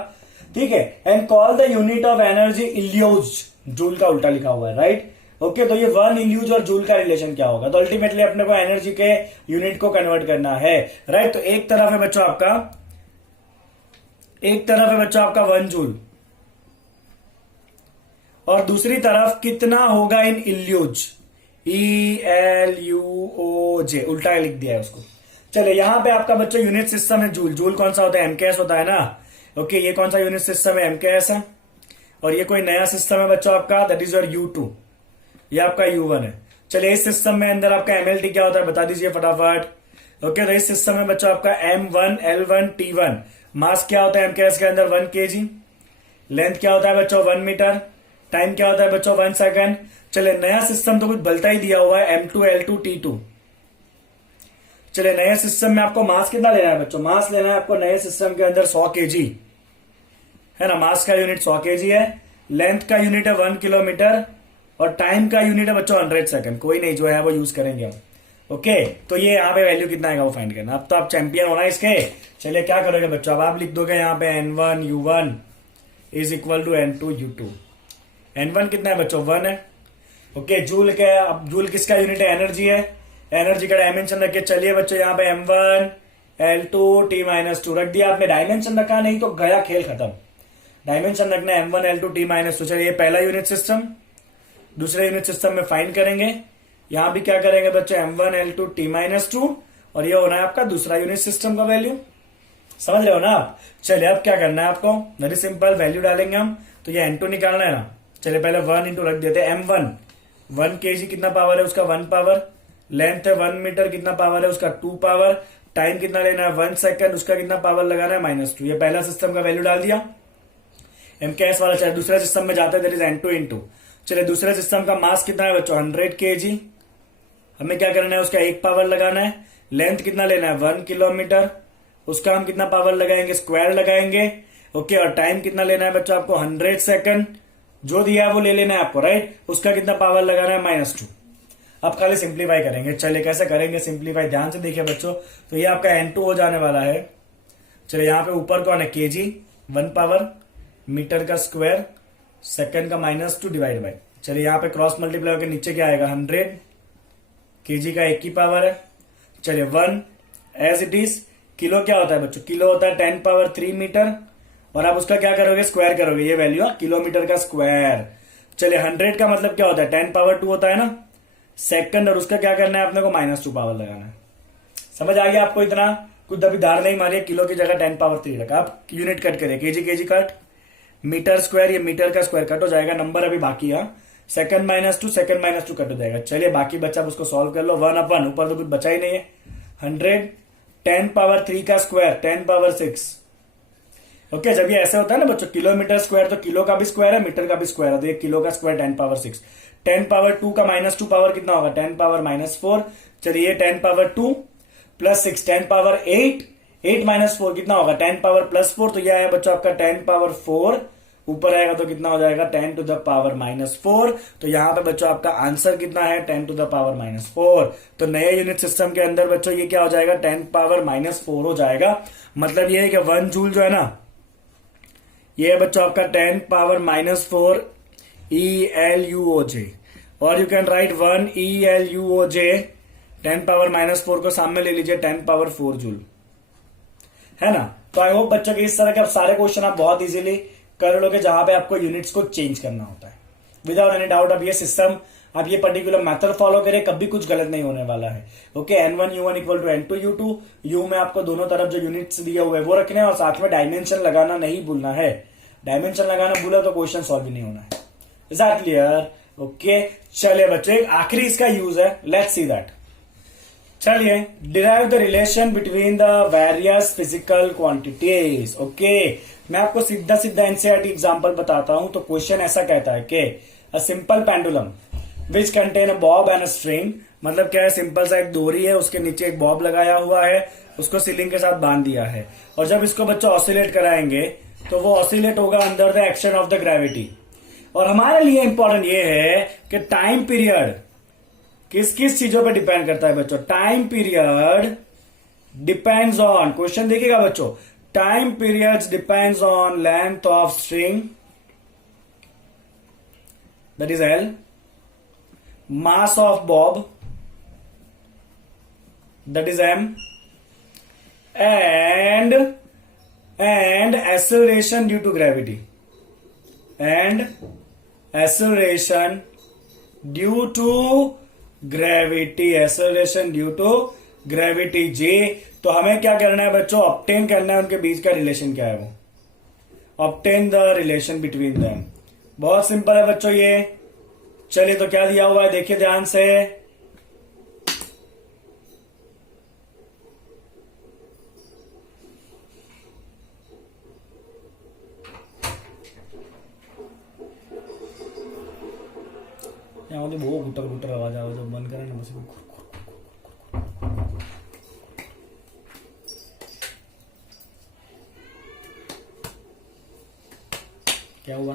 ठीक है, and call the unit of energy इल्यूज। जूल का उल्टा लिखा हुआ है, राइट? ओके, तो ये 1 इल्यूज और जूल का रिलेशन क्या होगा? तो अल्टीमेटली अपने को एनर्जी के यूनिट को कन्वर्ट करना है, राइट? तो एक तरफ है बच्चों आपका 1 जूल और दूसरी तरफ कितना होगा इन इल्यूज? ELUOJ, उल्टा लिख दिया है उसको। चलिए यहां पे आपका बच्चों यूनिट सिस्टम है जूल। जूल कौन सा होता है? एमकेएस होता है ना। ओके, ये कौन सा यूनिट सिस्टम है? एमकेएस है। और ये कोई नया सिस्टम है बच्चों आपका, दैट इज योर U2, ये आपका U1 है। चलिए इस सिस्टम में अंदर आपका MLT क्या होता है बता दीजिए फटाफट। ओके, तो इस सिस्टम में बच्चों आपका M1 L1 T1। मास क्या होता है एमकेएस के अंदर? 1 kg। लेंथ क्या होता है बच्चों? 1 मीटर। टाइम क्या होता है बच्चों? 1 सेकंड। चलिए नया सिस्टम तो कुछ बलता ही दिया हुआ है, M2 L2 T2। चलिए नए सिस्टम में आपको मास कितना लेना है बच्चों? मास लेना है आपको नए सिस्टम के अंदर 100 kg। है ना। मास का यूनिट 100 kg है, लेंथ का यूनिट है 1 किलोमीटर और टाइम का यूनिट है बच्चों 100 सेकंड। कोई नहीं, जो है वो यूज करेंगे हम। ओके, तो ये यहाँ पे वैल्यू कितना आएगा वो फाइंड करना। अब तो आप चैंपियन होना इसके। चलिए क्या करोगे बच्चों, अब आप लिख दोगे यहाँ पे N1U1 is equal to N2U2। N1 कितना है बच्चों, 1 है। ओके, जूल क्या है, अब जूल किसका यूनिट है, एनर्जी है। एनर्जी का डायमेंशन रखिए। चलिए बच्चों यहाँ पे M1L2T-2 रख दिया आपने। डायमेंशन रखा नहीं तो गया खेल खत्म। डायमेंशन रखना है M1L2T-2। चलिए पहला यूनिट सिस्टम, दूसरे यूनिट सिस्टम में फाइंड करेंगे। यहां भी क्या करेंगे बच्चों, M1L2T-2 और ये होना है आपका दूसरा यूनिट सिस्टम का वैल्यू। समझ रहे हो ना आप। चलिए अब क्या करना है आपको, वेरी सिंपल, वैल्यू डालेंगे हम। तो ये N2 निकालना है ना। चलिए पहले 1 इंटू रख देते हैं M1, 1 kg कितना पावर है उसका, 1 पावर। लेंथ है 1 मीटर, कितना पावर है उसका, 2 पावर। टाइम कितना लेना है, 1 सेकंड, उसका कितना पावर लगाना है, -2। ये पहला सिस्टम का वैल्यू डाल दिया। MKS वाला। चलिए दूसरे सिस्टम में जाते हैं, दैट इज N2 इंटू। चलिए दूसरे सिस्टम का मास कितना है बच्चों, 100 kg। हमें क्या करना है, उसका 1 पावर लगाना है। लेंथ कितना लेना है, 1 किलोमीटर, उसका हम कितना पावर लगाएंगे, स्क्वायर लगाएंगे। ओके, और टाइम कितना लेना है बच्चों आपको, 100 सेकंड। जो दिया है वो ले लेना है आपको, राइट। उसका कितना पावर लगाना है, -2। अब खाली सिंप्लीफाई करेंगे। चलिए कैसे करेंगे सिंप्लीफाई, ध्यान से देखिए बच्चों। तो ये आपका N2 हो जाने वाला है। चलिए यहाँ पे ऊपर कौन है, kg, 1 पावर, मीटर का स्क्वायर, सेकंड का -2 डिवाइड बाय। चलिए यहाँ पे क्रॉस मल्टीप्लाई होकर नीचे क्या आएगा, 100 kg का 1 की पावर है। चलिए 1 एज इट इज। किलो क्या होता है बच्चों, किलो होता है 10³ मीटर। और आप उसका क्या करोगे, स्क्वायर करोगे। ये वैल्यू है किलोमीटर का स्क्वायर। चलिए 100 का मतलब क्या होता है, 10² होता है ना सेकंड। और उसका क्या करना है अपने को, -2 पावर लगाना है। समझ आ गया आपको इतना, कुछ अभी दार नहीं मारिए। किलो की जगह 10³ रखा, आप यूनिट कट करिए, kg कट, मीटर स्क्वायर, ये मीटर का स्क्वायर कट हो जाएगा। नंबर अभी बाकी है, सेकंड -2, सेकंड -2 कट हो जाएगा। चलिए बाकी बच्चा उसको सॉल्व कर लो। 1/1 ऊपर तो कुछ बचा ही नहीं है। 100 10³ का स्क्वायर 10/6। ओके, जब ये ऐसे होता है ना बच्चों, किलोमीटर स्क्वायर, तो किलो का भी स्क्वायर है, मीटर का भी स्क्वायर है। तो ये किलो का स्क्वायर 10/6। 10/2 का -2 पावर कितना होगा, 10⁻⁴। चलिए 10/2 + 6 10/8। 8 - 4 कितना होगा, 10⁻+4। तो यह आया बच्चों आपका 10⁻4। ऊपर आएगा तो कितना हो जाएगा, 10⁻⁻4। तो यहां पे बच्चों आपका आंसर कितना है, 10⁻⁻4। तो नए यूनिट सिस्टम के अंदर बच्चों ये क्या हो जाएगा, 10⁻⁻4 हो जाएगा। मतलब ये है कि 1 जूल जो है ना, ये है बच्चों आपका 10⁻⁻4 ELUOJ। और यू कैन राइट 1 ELUOJ। 10⁻⁻4 को सामने ले लीजिए, 10⁻4 जूल, है ना। तो आई होप बच्चों के इस तरह के अब सारे क्वेश्चन आप बहुत इजीली कर लोगे, जहां पे आपको यूनिट्स को चेंज करना होता है विदाउट एनी डाउट। अब ये सिस्टम, आप ये पर्टिकुलर मेथड फॉलो करें, कभी कुछ गलत नहीं होने वाला है। Okay, N1U1 equal to N2U2। You में आपको दोनों तरफ जो यूनिट्स दिए हुए हैं वो रखने हैं, और साथ में डायमेंशन लगाना नहीं भूलना है। डायमेंशन लगाना भूला तो क्वेश्चन सॉल्व भी नहीं होना है। Is that clear? ओके, चलिए बच्चों एक आखिरी इसका यूज है, लेट्स सी दैट। चलिए, derive the relation between the various physical quantities. Okay, मैं आपको सीधा सीधा एनसीईआरटी एग्जांपल बताता हूं। तो क्वेश्चन ऐसा कहता है कि a simple pendulum which contain a Bob and a string. मतलब क्या है, सिंपल सा एक डोरी है, उसके नीचे एक बॉब लगाया हुआ है, उसको सीलिंग के साथ बांध दिया है। और जब इसको बच्चों ऑसिलेट कराएंगे तो वो ऑसिलेट होगा under the action of the gravity. और हमारे लिए इंपॉर्टेंट ये है कि टाइम पीरियड किस किस चीजों पे डिपेंड करता है बच्चों। Time period depends on, question देखिएगा बच्चों, time period depends on length of string, that is L, mass of Bob, that is M, and acceleration due to gravity, and acceleration due to gravity, acceleration due to gravity J। तो हमें क्या करना है बच्चों, obtain करना है उनके बीच का रिलेशन क्या है वो, obtain the relation between them. बहुत सिंपल है बच्चों ये। चलिए तो क्या दिया हुआ है देखिए ध्यान से। यहाँ वो गुटर गुटर आवाज आवे जो बंद करें ना बस। क्या हुआ?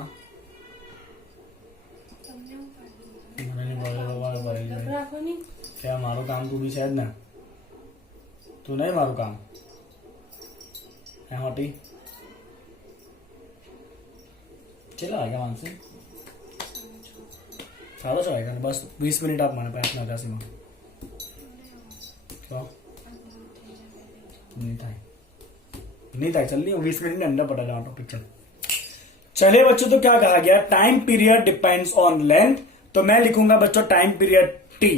मैंने नहीं बोला क्या मारो काम तू भी शायद ना, तू नहीं मारो काम है हॉटी चला आएगा मान से सारा चलाएगा बस 20 मिनट आप माने पाए अपना सीमा क्यों नहीं था चल रही 20 मिनट में अंडा पड़ा जाओ टॉपिक चल। चलिए बच्चों तो क्या कहा गया, time period depends on length, तो मैं लिखूंगा बच्चों टाइम पीरियड टी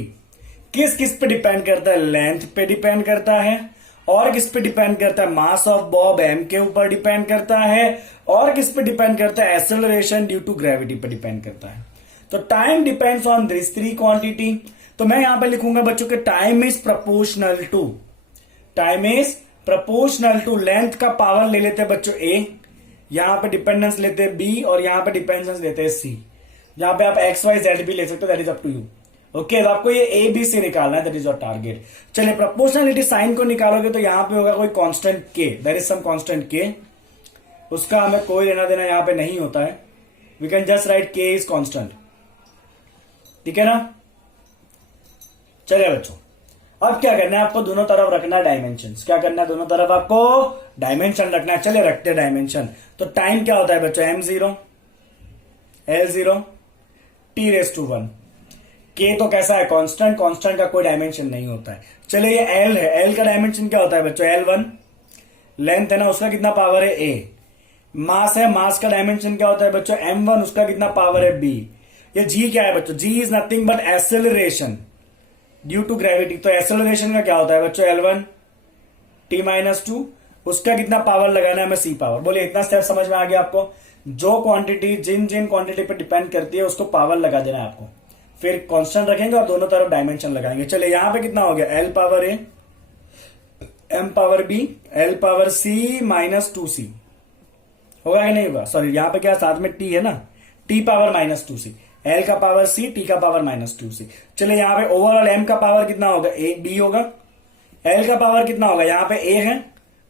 किस किस पे डिपेंड करता है, लेंथ पे डिपेंड करता है, और किस पे डिपेंड करता है, मास ऑफ बॉब एम के ऊपर डिपेंड करता है, और किस पे डिपेंड करता है, एक्सेलरेशन ड्यू टू ग्रेविटी पे डिपेंड करता है। तो time depends on this three quantity, तो मैं यहां पे लिखूंगा बच्चों के time is proportional to length का पावर ले लेते हैं बच्चों ए, यहां पे डिपेंडेंस लेते हैं बी, और यहां पे डिपेंडेंस लेते हैं सी। यहां पे आप एक्स वाई जेड भी ले सकते हो, that is up to you. Okay, तो आपको ये ए बी सी निकालना है, दैट इज योर टारगेट। चलिए प्रोपोर्शनलिटी साइन को निकालोगे तो यहां पे होगा कोई कांस्टेंट के, देयर इज सम कांस्टेंट के, उसका हमें कोई लेना देना यहां पे नहीं होता है, वी कैन जस्ट राइट के इज कांस्टेंट, ठीक है ना। चलिए बच्चों अब क्या करना है, आपको दोनों तरफ रखना है डायमेंशन। क्या करना है, दोनों तरफ आपको डायमेंशन रखना है। चलिए रखते हैं डायमेंशन। तो टाइम क्या होता है बच्चों, m0 L0 t⁻1। के तो कैसा है, कांस्टेंट, कांस्टेंट का कोई डायमेंशन नहीं होता है। चलिए ये L है, L का डायमेंशन क्या होता है बच्चों, L1 लेंथ है ना, उसका कितना पावर है A। मास है, मास का डायमेंशन क्या होता है बच्चों, m1, उसका कितना पावर है B। ये G क्या है बच्चों, G is nothing but acceleration due to gravity. तो एक्सेलरेशन का क्या होता है बच्चों, L1 t-2, उसका कितना पावर लगाना है हमें C पावर। बोलिए इतना स्टेप समझ में आ गया आपको। जो क्वांटिटी जिन जिन क्वांटिटी पे डिपेंड करती है उसको पावर लगा देना है आपको, फिर कांस्टेंट रखेंगे और दोनों तरफ डायमेंशन लगाएंगे। चलिए यहां पे कितना हो गया, L power A M power B L power C -2C होगा कि नहीं होगा, सॉरी यहां पे क्या साथ में T है ना, T पावर -2C, L का पावर C T का पावर -2C। चलिए यहां पे ओवरऑल M का पावर कितना होगा, A B होगा, L का पावर कितना होगा, यहां पे A है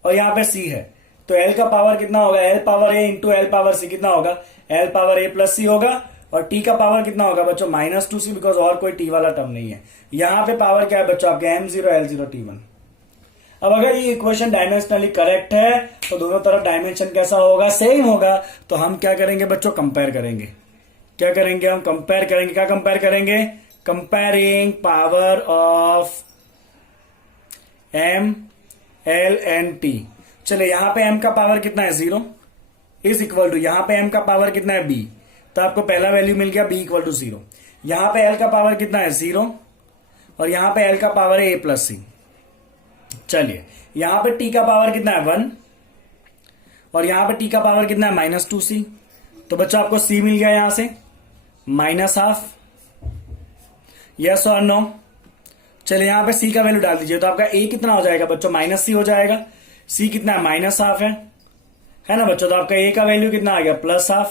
और यहां पे C है, तो L का पावर कितना होगा, L power A into L power C कितना होगा, L power A plus C होगा, और T का पावर कितना होगा बच्चों -2C, बिकॉज और कोई T वाला टर्म नहीं है। यहां पे पावर क्या है बच्चों आपके M0 L0 T1। अब अगर ये इक्वेशन डायमेंशनली करेक्ट है तो दोनों तरफ डायमेंशन कैसा होगा, सेम होगा। तो हम क्या करेंगे बच्चों, कंपेयर करेंगे। क्या करेंगे हम, कंपेयर करेंगे। क्या कंपेयर करेंगे, comparing power of M L and T। चलिए यहां पे M का पावर कितना है 0 इज इक्वल टू, यहां पे M का पावर कितना है B, तो आपको पहला वैल्यू मिल गया B इक्वल टू 0। यहां पे L का पावर कितना है 0 और यहां पे L का पावर है A प्लस C। चलिए यहां पे T का पावर कितना है 1 और यहां पे T का पावर कितना है -2C, तो बच्चों आपको C मिल गया यहां से -12, यस और नो। चलिए यहां पे C का वैल्यू डाल दीजिए, तो आपका A कितना हो जाएगा बच्चों, -C हो जाएगा। C कितना है -12 है ना बच्चों, तो आपका A का वैल्यू कितना आ गया +12।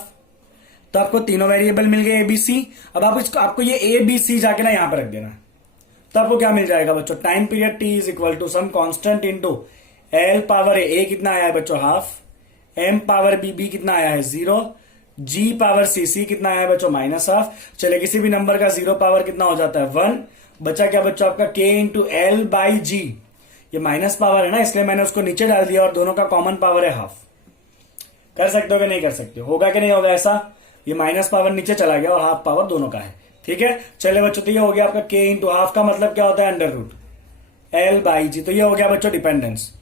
तो आपको तीनों वेरिएबल मिल गए A B C। अब आपको ये A B C जाके ना यहां पर रख देना, तो आपको क्या मिल जाएगा बच्चों, time period T is equal to some constant into L power A कितना आया है बच्चों हाफ, M पावर B कितना आया है 0, G पावर C कितना आया है बच्चों -12। चलिए किसी भी नंबर का 0 पावर कितना हो जाता है 1, बचा क्या बच्चों आपका K into L by G। ये माइनस पावर है ना, इसलिए मैंने उसको नीचे डाल दिया और दोनों का कॉमन पावर है हाफ। कर सकते हो कि नहीं कर सकते हो, होगा कि नहीं होगा ऐसा, ये माइनस पावर नीचे चला गया और हाफ पावर दोनों का है, ठीक है। चलिए बच्चों तो ये हो गया आपका K इंटू हाफ का मतलब क्या होता है √L बाई G। तो ये हो गया बच्चों dependence,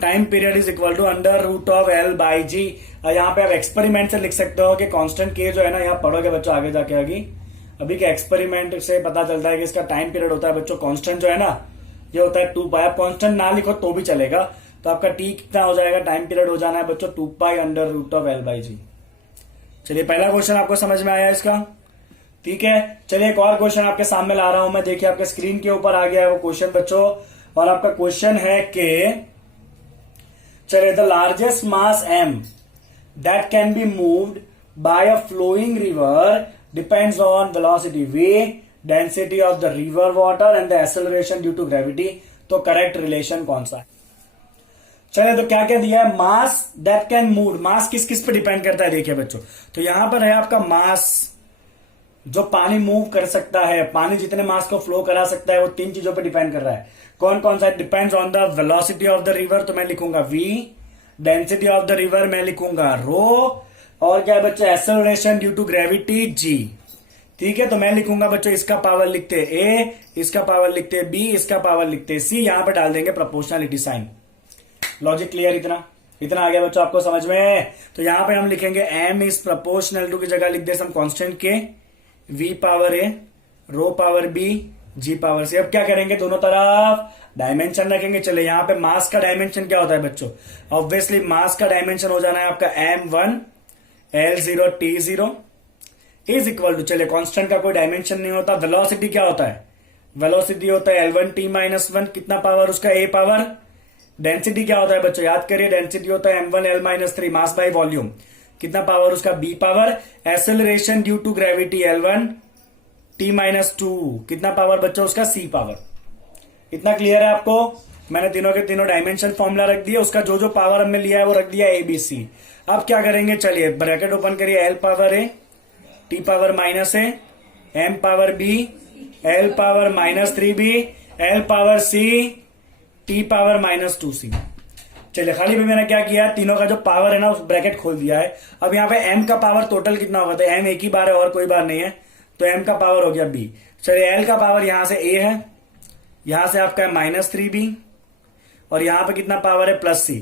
time period is equal to √L by G। यहाँ पे आप एक्सपेरिमेंट से लिख सकते हो कि कांस्टेंट K जो है ना, यहाँ पढ़ोगे बच्चों आगे जाके अभी के एक्सपेरिमेंट से पता चलता है कि इसका टाइम पीरियड होता है बच्चों, कांस्टेंट जो है ना ये होता है 2π। आप कांस्टेंट ना लिखो तो भी चलेगा, तो आपका T कितना हो जाएगा, टाइम पीरियड हो जाना है बच्चों 2π √L बाई G। चलिए पहला क्वेश्चन आपको समझ में आया इसका, ठीक है। चलिए एक और क्वेश्चन आपके सामने ला रहा हूं मैं, देखिए आपके स्क्रीन के ऊपर आ गया है वो क्वेश्चन बच्चों, और आपका क्वेश्चन है कि चलिए the largest mass M that can be moved by a flowing river depends on velocity v, density of the river water and the acceleration due to gravity. तो करेक्ट रिलेशन कौन सा है। चले तो क्या क्या दिया है, mass that can move, mass किस किस पे डिपेंड करता है देखिए बच्चों, तो यहां पर है आपका मास, जो पानी मूव कर सकता है, पानी जितने मास को फ्लो करा सकता है वो 3 चीजों पे डिपेंड कर रहा है। कौन कौन सा, depends on the velocity of the river, तो मैं लिखूंगा v, density of the river मैं लिखूंगा रो, और क्या है बच्चों, acceleration due to gravity g। ठीक है, तो मैं लिखूंगा बच्चों इसका पावर लिखते a, इसका पावर लिखते b, इसका पावर लिखते c, यहां पे डाल देंगे प्रोपोर्शनलिटी साइन। लॉजिक क्लियर, इतना इतना आ गया बच्चों आपको समझ में। तो यहां पे हम लिखेंगे m इज प्रोपोर्शनल टू की जगह लिख दे हम कांस्टेंट के, v power a, rho power b, g power c। अब क्या करेंगे, दोनों तरफ डायमेंशन रखेंगे। चले यहां पे मास का डायमेंशन क्या होता है बच्चों, ऑब्वियसली मास का डायमेंशन हो जाना है आपका m1 l0 t0 is equal to, चले कांस्टेंट का कोई डायमेंशन नहीं होता। वेलोसिटी क्या होता है, वेलोसिटी होता है l1 t-1, कितना पावर उसका a पावर। डेंसिटी क्या होता है बच्चों, याद करिए, डेंसिटी होता है m1 l-3, mass by volume, कितना पावर उसका b power. Acceleration due to gravity l1 t-2, कितना पावर बच्चों उसका c पावर। इतना क्लियर है आपको। मैंने तीनों के तीनों डायमेंशन फॉर्मूला रख दिया, उसका जो जो पावर हमने लिया है वो रख दिया ABC। अब क्या करेंगे, चलिए ब्रैकेट ओपन करिए, l power a, t power -a, m power b, l power -3b, l power c, t power -2c। चलिए खाली पे मैंने क्या किया, तीनों का जो पावर है ना उस ब्रैकेट खोल दिया है। अब यहाँ पे m का पावर टोटल कितना होगा, तो m एक ही बार है और कोई बार नहीं है, तो m का पावर हो गया b। चलिए l का पावर यहां से a है, यहां से आपका है -3b, और यहां पे कितना पावर है +c,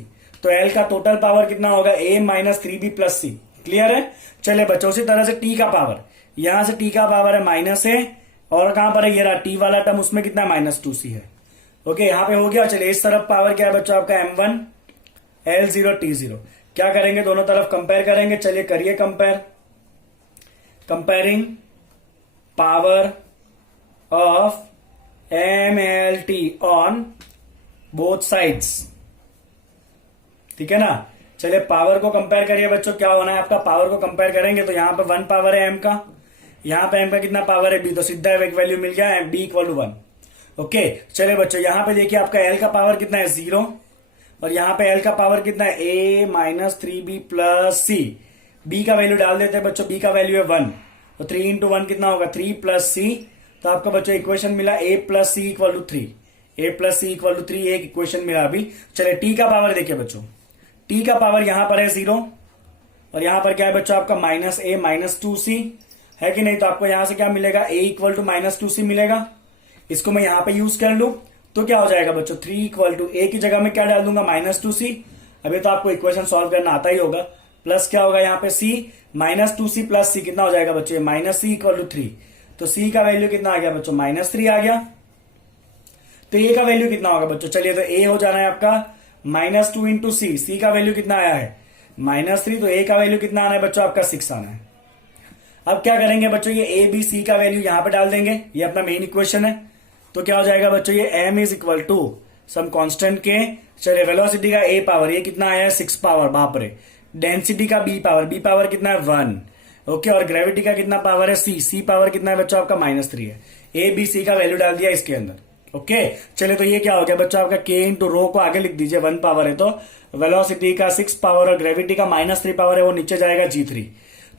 तो l का टोटल पावर कितना होगा, a -3b +c। क्लियर है। चले बच्चों उसी तरह से t का पावर, यहां से t का पावर है -a, और कहां पर है ये रहा t वाला टर्म, उसमें कितना -2c है। ओके, यहां पे हो गया। चलिए इस तरफ पावर क्या है बच्चों आपका m1 l0 t0, क्या करेंगे, दोनों तरफ कंपेयर करेंगे। चलिए करिए compare, comparing power of MLT on both sides, ठीक है ना। चलिए पावर को कंपेयर करिए बच्चों, क्या होना है आपका, पावर को कंपेयर करेंगे तो यहां पे 1 पावर है m का, यहां पे m का कितना पावर है b, तो सीधा एक वैल्यू मिल गया b इक्वल टू 1। ओके, चलिए बच्चों यहां पे देखिए आपका l का पावर कितना है 0, और यहां पे l का पावर कितना है a -3b + c, b का वैल्यू डाल देते हैं बच्चों, b का वैल्यू है 1, तो 3 × 1 कितना होगा 3 + c, तो आपको बच्चों इक्वेशन मिला a + c = 3, a + c = 3, एक इक्वेशन मिला अभी। चलिए t का पावर देखिए बच्चों, t का पावर यहां पर है 0, और यहां पर क्या है बच्चों आपका -a -2c है कि नहीं, तो आपको यहां से क्या मिलेगा, a = -2c मिलेगा। इसको मैं यहां पे यूज कर लू तो क्या हो जाएगा बच्चों, 3 = a की जगह में क्या डाल दूंगा -2c। अभी तो आपको इक्वेशन सॉल्व करना आता ही होगा। प्लस क्या होगा यहाँ पे c, -2c + c कितना हो जाएगा बच्चों, -c = 3, तो c का वैल्यू कितना आ गया बच्चों, -3 आ गया। तो a का वैल्यू कितना होगा बच्चों, चलिए तो a हो जाना है आपका -2 × c, c का वैल्यू कितना आया है -3, तो a का वैल्यू कितना आना है बच्चों आपका 6 आना है। अब क्या करेंगे बच्चों, ये a b c का वैल्यू यहां पे डाल देंगे, ये अपना मेन इक्वेशन है। तो क्या हो जाएगा बच्चों, ये m = सम कांस्टेंट के, चलिए वेलोसिटी का a पावर, ये कितना आया है 6 पावर, बाप रे। डेंसिटी का b पावर कितना है 1, ओके, और ग्रेविटी का कितना पावर है c पावर कितना है बच्चों आपका -3 है। a b c का वैल्यू डाल दिया इसके अंदर। ओके, चलिए तो ये क्या हो गया बच्चों आपका k × रो को आगे लिख दीजिए, 1 पावर है तो वेलोसिटी का 6 पावर और ग्रेविटी का -3 पावर है, वो नीचे जाएगा g3।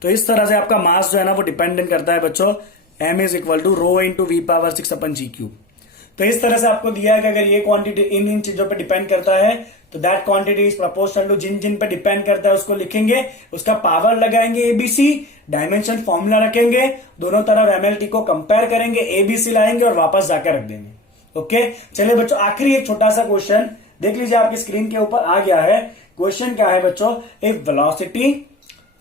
तो इस तरह से आपका मास जो है ना वो डिपेंडेंट करता है बच्चों m = ρ × v⁻⁶/g³। तो इस तरह से आपको दिया है कि अगर ये क्वांटिटी इन चीजों पे डिपेंड करता है तो that quantity is proportional to, जिन जिन पे डिपेंड करता है उसको लिखेंगे, उसका पावर लगाएंगे एबीसी, डायमेंशन फॉर्मूला रखेंगे, दोनों तरफ एमएलटी को कंपेयर करेंगे, एबीसी लाएंगे और वापस जाकर रख देंगे। ओके, चलिए बच्चों आखिरी एक छोटा सा क्वेश्चन देख लीजिए, आपकी स्क्रीन के ऊपर आ गया है। क्वेश्चन क्या है बच्चों, if velocity,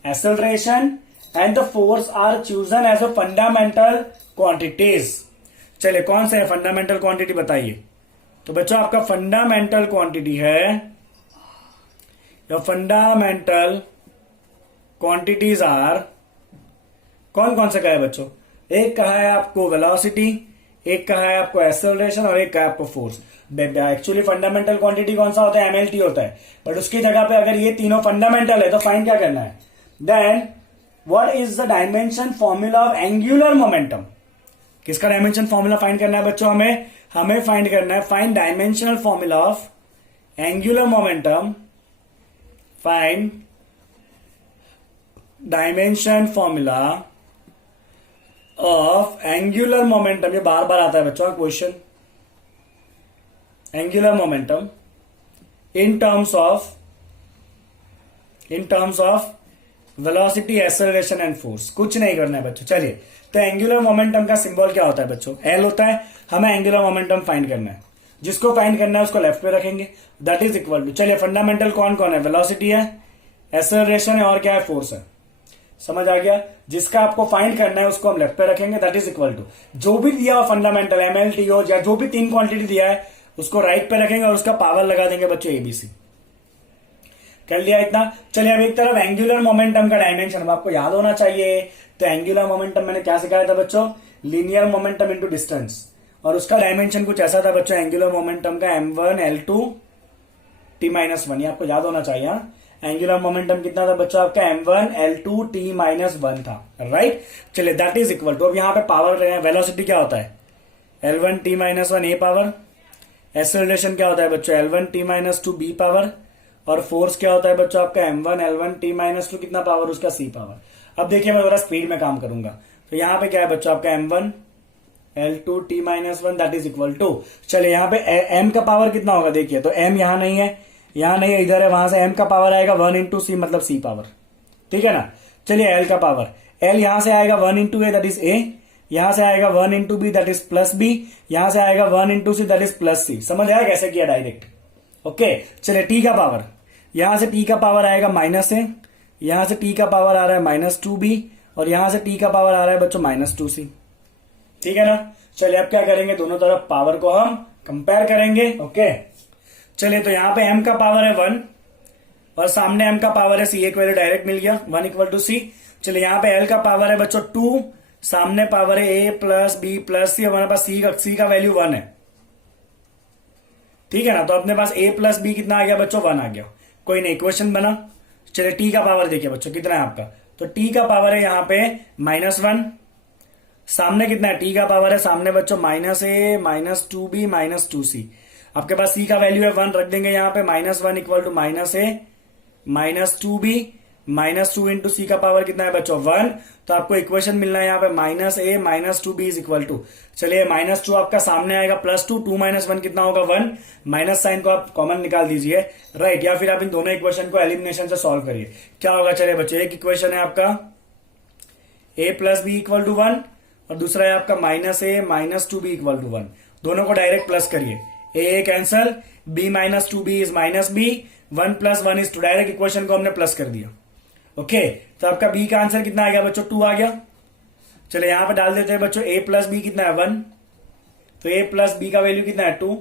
acceleration and the force are chosen as a fundamental quantities. चलिए कौन से है फंडामेंटल क्वांटिटी बताइए। तो बच्चों आपका फंडामेंटल क्वांटिटी है, या फंडामेंटल क्वांटिटीज आर, कौन कौन से कहा है बच्चों, एक कहा है आपको वेलोसिटी, एक कहा है आपको एक्सेलरेशन और एक कहा है आपको फोर्स। एक्चुअली फंडामेंटल क्वांटिटी कौन सा होता है, एमएलटी होता है, बट उसकी जगह पे अगर ये तीनों फंडामेंटल है तो फाइंड क्या करना है, then what is the dimension formula of angular momentum. किसका डायमेंशन फॉर्मूला फाइंड करना है बच्चों, हमें फाइंड करना है, find dimensional formula of angular momentum, find dimension formula of angular momentum, ये बार बार आता है बच्चों question, angular momentum in terms of velocity, acceleration and force. कुछ नहीं करना है बच्चों। चलिए, तो एंगुलर मोमेंटम का सिंबल क्या होता है बच्चों? एल होता है। हमें एंगुलर मोमेंटम फाइंड करना है, जिसको फाइंड करना है उसको लेफ्ट पे रखेंगे, दैट इज इक्वल टू, चलिए फंडामेंटल कौन कौन है? वेलोसिटी है, एक्सेलरेशन है और क्या है? फोर्स है। समझ आ गया? जिसका आपको फाइंड करना है उसको हम लेफ्ट पे रखेंगे, दैट इज इक्वल टू जो भी दिया हो फंडामेंटल, एमएलटी हो या जो भी 3 क्वांटिटी दिया है उसको राइट पे रखेंगे और उसका पावर लगा देंगे बच्चों एबीसी। कर लिया इतना? चलिए अब एक तरफ एंगुलर मोमेंटम का डायमेंशन अब आपको याद होना चाहिए। तो एंगुलर मोमेंटम मैंने क्या सिखाया था बच्चों? लीनियर मोमेंटम इनटू डिस्टेंस, और उसका डायमेंशन कुछ ऐसा था बच्चों एंगुलर मोमेंटम का m1 L2 T-1, ये आपको याद होना चाहिए। हाँ, एंगुलर मोमेंटम कितना था बच्चों आपका? m1 L2 T-1 था, राइट। चलिए दैट इज इक्वल टू, अब यहाँ पे पावर वेलोसिटी क्या होता है? L1 T-1 a power, acceleration क्या होता है बच्चों? L1 T-2 b पावर, और फोर्स क्या होता है बच्चों आपका? m1 L1 T-2 कितना पावर? उसका c पावर। अब देखिए मैं जरा स्पीड में काम करूंगा, तो यहाँ पे क्या है बच्चों आपका? m1 L2 T-1 that is equal to, चलिए यहाँ पे m का पावर कितना होगा? देखिए तो m यहां नहीं है, यहां नहीं है, इधर है, वहां से m का पावर आएगा 1 इंटू सी, मतलब c पावर, ठीक है ना। चलिए l का पावर, l यहां से आएगा 1 into A that is a, यहां से आएगा 1 into B that is plus B, यहां से आएगा 1 into C that is plus C. समझ आया कैसे किया डायरेक्ट? ओके। चलिए t का पावर, यहां से t का पावर आएगा माइनस ए, यहां से t का पावर आ रहा है -2b, और यहां से t का पावर आ रहा है बच्चों -2c, ठीक है ना। चलिए अब क्या करेंगे? दोनों तरफ पावर को हम कंपेयर करेंगे। ओके, चलिए तो यहां पे m का पावर है 1 और सामने m का पावर है c, एक वैल्यू डायरेक्ट मिल गया 1 इक्वल टू c। चलिए यहां पे l का पावर है बच्चों 2, सामने पावर है a प्लस बी प्लस सी, हमारे पास c का वैल्यू 1 है, ठीक है ना। तो अपने पास a प्लस बी कितना आ गया बच्चों? 1 आ गया। कोई नहीं, इक्वेशन बना। चलिए t का पावर देखिए बच्चों कितना है आपका? तो t का पावर है यहाँ पे -1, सामने कितना है? t का पावर है सामने बच्चों -a -2b -2c, आपके पास c का वैल्यू है 1, रख देंगे यहाँ पे -1 equal to -a -2b -2 into C का पावर कितना है बच्चों? 1। तो आपको इक्वेशन मिलना है यहाँ पे -a -2b is equal to, चलिए -2 आपका सामने आएगा +2, 2 - 1 कितना होगा? 1, माइनस साइन को आप कॉमन निकाल दीजिए, राइट। या फिर आप इन दोनों इक्वेशन को एलिमिनेशन से सॉल्व करिए, क्या होगा? चलिए बच्चों, एक इक्वेशन है आपका a plus b equal to 1 और दूसरा है आपका -a -2b इक्वल टू 1। दोनों को डायरेक्ट प्लस करिए, a cancel, b -2b is -b, 1 + 1 is 2, direct equation को हमने प्लस कर दिया। ओके, तो आपका b का आंसर कितना आ गया बच्चों? 2 आ गया। चलिए यहां पे डाल देते हैं बच्चों a प्लस बी कितना है? 1, तो a प्लस बी का वैल्यू कितना है? 2,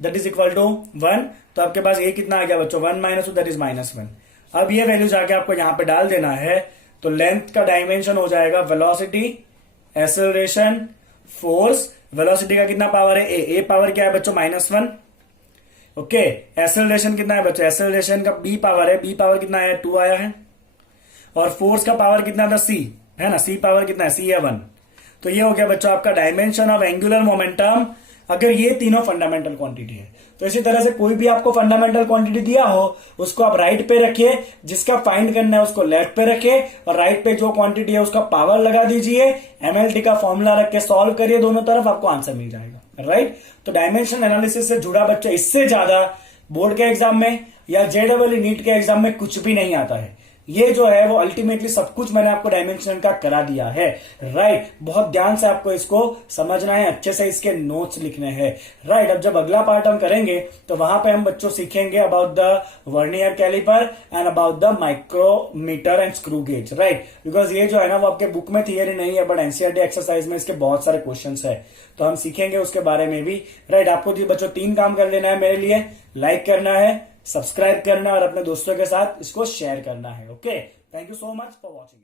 दैट इज इक्वल टू 1। तो आपके पास a कितना आ गया बच्चों? 1 - 2 दैट इज -1। अब ये वैल्यू जाके आपको यहां पे डाल देना है, तो लेंथ का डायमेंशन हो जाएगा वेलोसिटी, एक्सेलरेशन, फोर्स। वेलोसिटी का कितना पावर है? a पावर क्या है बच्चों? -1। ओके, एक्सेलरेशन कितना है बच्चों? एक्सेलरेशन का b पावर है, b पावर कितना आया? 2 आया है। और फोर्स का पावर कितना था? c है ना, c पावर कितना है? c है 1। तो ये हो गया बच्चों आपका डायमेंशन ऑफ एंगुलर मोमेंटम, अगर ये तीनों फंडामेंटल क्वांटिटी है। तो इसी तरह से कोई भी आपको फंडामेंटल क्वांटिटी दिया हो उसको आप राइट पे रखिए, जिसका फाइंड करना है उसको लेफ्ट पे रखिए, और राइट पे जो क्वांटिटी है उसका पावर लगा दीजिए, एमएलटी का फॉर्मूला रख के सॉल्व करिए दोनों तरफ, आपको आंसर मिल जाएगा, राइट। तो डायमेंशन एनालिसिस से जुड़ा बच्चा इससे ज्यादा बोर्ड के एग्जाम में या जेडबल नीट के एग्जाम में कुछ भी नहीं आता है। ये जो है वो अल्टीमेटली सब कुछ मैंने आपको डायमेंशन का करा दिया है, राइट। बहुत ध्यान से आपको इसको समझना है, अच्छे से इसके नोट्स लिखने हैं, राइट। अब जब अगला पार्ट हम करेंगे तो वहां पे हम बच्चों सीखेंगे about the vernier calliper and about the micrometer and screw gauge, right. Because ये जो है ना वो आपके बुक में थियरी नहीं है, बट एनसीईआरटी एक्सरसाइज में इसके बहुत सारे क्वेश्चंस है, तो हम सीखेंगे उसके बारे में भी, राइट। आपको बच्चों 3 काम कर लेना है मेरे लिए, लाइक करना है, सब्सक्राइब करना और अपने दोस्तों के साथ इसको शेयर करना है। Okay, thank you so much for watching.